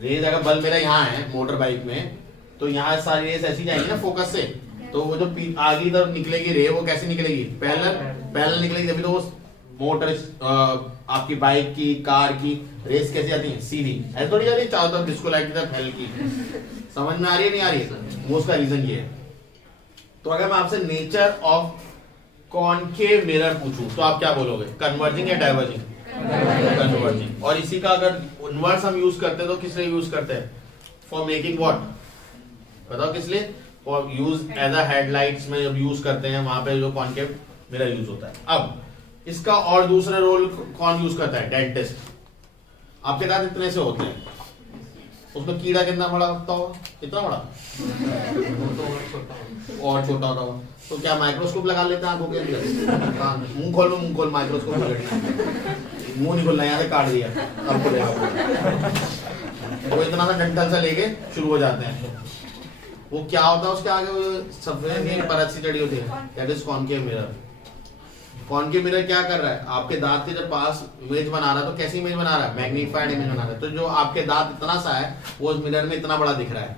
रेस। अगर बल्ब मेरा यहाँ है मोटर बाइक में, तो यहाँ सारी रेस ऐसी जाएंगी ना फोकस से, तो वो जो आगे की तरफ निकलेगी रे, वो कैसे निकलेगी, पैरेलल निकलेगी। जब तो वो मोटर आपकी बाइक की, कार की रेस कैसी आती है, सीधी। ऐसे थोड़ी जा रही है चारों तरफ डिस्को लाइट की तरफ फैल की। समझ में आ रही है नहीं आ रही है? वो उसका रीजन ये है। तो अगर मैं आपसे नेचर ऑफ कॉनकेव मिरर पूछूं तो आप क्या बोलोगे, कन्वर्जिंग या डाइवर्जिंग? कन्वर्जिंग। और इसी का अगर इनवर्स हम यूज करते हैं तो किस लिए यूज करते हैं? फॉर मेकिंग व्हाट, बताओ किस लिए? For use as a headlights में जब यूज करते हैं, वहां पे जो कॉनकेव मिरर यूज होता है। अब इसका और दूसरा रोल कौन यूज करता है? डेंटिस्ट। आपके दांत इतने से होते हैं, उसमें कीड़ा कितना बड़ा लगता होगा? कितना बड़ा? और छोटा होता होगा। तो क्या माइक्रोस्कोप लगा लेते हैं आंखों के अंदर? मुंह खोल, मुंह खोल, माइक्रोस्कोप मुंह नहीं खोलना, यहाँ से काट दिया, अब खोलेगा। वो इतना सा डंठल सा लेके शुरू हो जाते हैं। वो क्या होता है उसके आगे, वो सफेद की परत सी चढ़ी होती है, that is concave mirror. Concave mirror क्या कर रहा है, आपके दांत के जब पास इमेज बना रहा है, तो कैसी इमेज बना रहा है? मैग्नीफाइड इमेज बना रहा है। तो जो आपके दांत इतना सा है, वो उस मिरर में इतना बड़ा दिख रहा है।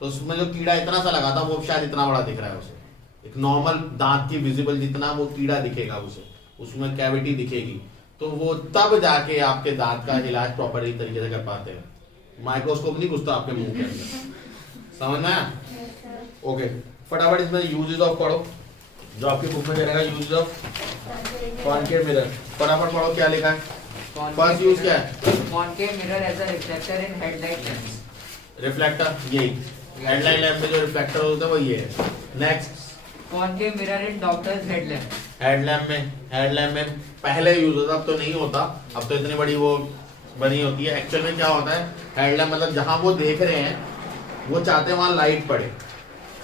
तो उसमें जो कीड़ा इतना सा लगा था, वो शायद इतना बड़ा दिख रहा है उसे। एक नॉर्मल दांत की विजिबल जितना वो कीड़ा दिखेगा उसे, उसमें कैविटी दिखेगी। तो वो तब जाके आपके दांत का इलाज प्रॉपर तरीके से कर पाते हैं। माइक्रोस्कोप नहीं घुसता आपके मुंह के अंदर। समझ में आया? ओके, फटाफट इसमें यूजेस ऑफ पढ़ो, जो आपकी बुक में रहेगा। यूज ऑफ कॉनकेव मिरर, फटाफट पढ़ो क्या लिखा है। फर्स्ट यूज क्या है? Concave mirror as a reflector in headlight lamps. Reflector, यही हेडलाइट लैंप में जो रिफ्लेक्टर होता है वो ये है। Next, concave mirror in doctors headlamp. Headlamp में पहले यूज होता, अब तो नहीं होता। अब तो इतनी बड़ी वो बनी होती है। एक्चुअल में क्या होता है, हेडलैम्प मतलब जहां वो देख रहे हैं, वो चाहते हैं वहां लाइट पड़े।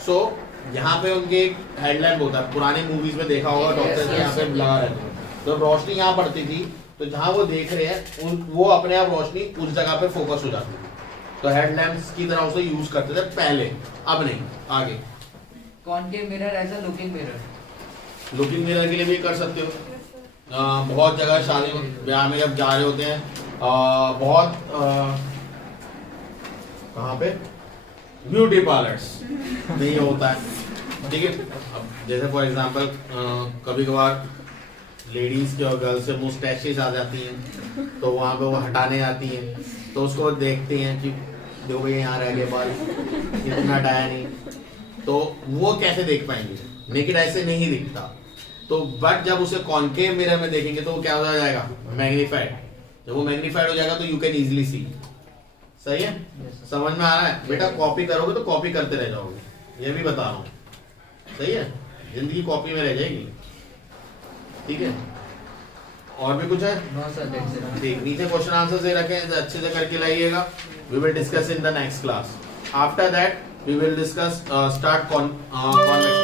सो यहाँ पे उनके एक हेडलैम्प होता है, पुरानी मूवीज में देखा होगा, डॉक्टर के यहाँ पे लगा रहते हैं। तो रोशनी यहाँ पड़ती थी, तो जहां वो देख रहे हैं वो अपने आप रोशनी उस जगह पे फोकस हो जाती थी। तो हेडलैम्प्स की तरह उसे यूज करते थे पहले, अब नहीं। आगे, concave mirror as a looking mirror. Looking mirror के लिए भी कर सकते हो। बहुत जगह शादी ब्याह में जब जा रहे होते हैं, बहुत कहाँ पे, ब्यूटी पार्लर्स में ये होता है। ठीक है, अब जैसे फॉर एग्जांपल कभी कभार लेडीज के और गर्ल्स से मुस्टैशेस आ जाती हैं, तो वहां पे वो हटाने आती हैं, तो उसको देखते हैं कि देखो भैया यहाँ रह गए बाल, इतना हटाया नहीं, तो वो कैसे देख पाएंगे? नेकेड आई से नहीं दिखता। तो बट जब उसे कॉन्केव मिरर में देखेंगे तो वो क्या हो जाएगा? मैग्नीफाइड। जब वो मैग्नीफाइड हो जाएगा तो यू कैन इजीली सी। सही है? समझ में आ रहा है बेटा? कॉपी करोगे तो कॉपी करते रह जाओगे, ये भी बता रहा हूँ। सही है? जिंदगी कॉपी में रह जाएगी। ठीक है? और भी कुछ है? No sir, that's it. ठीक, नीचे क्वेश्चन आंसर दे रखे हैं, अच्छे से करके लाइएगा। We will discuss in the next class. After that we will discuss start convex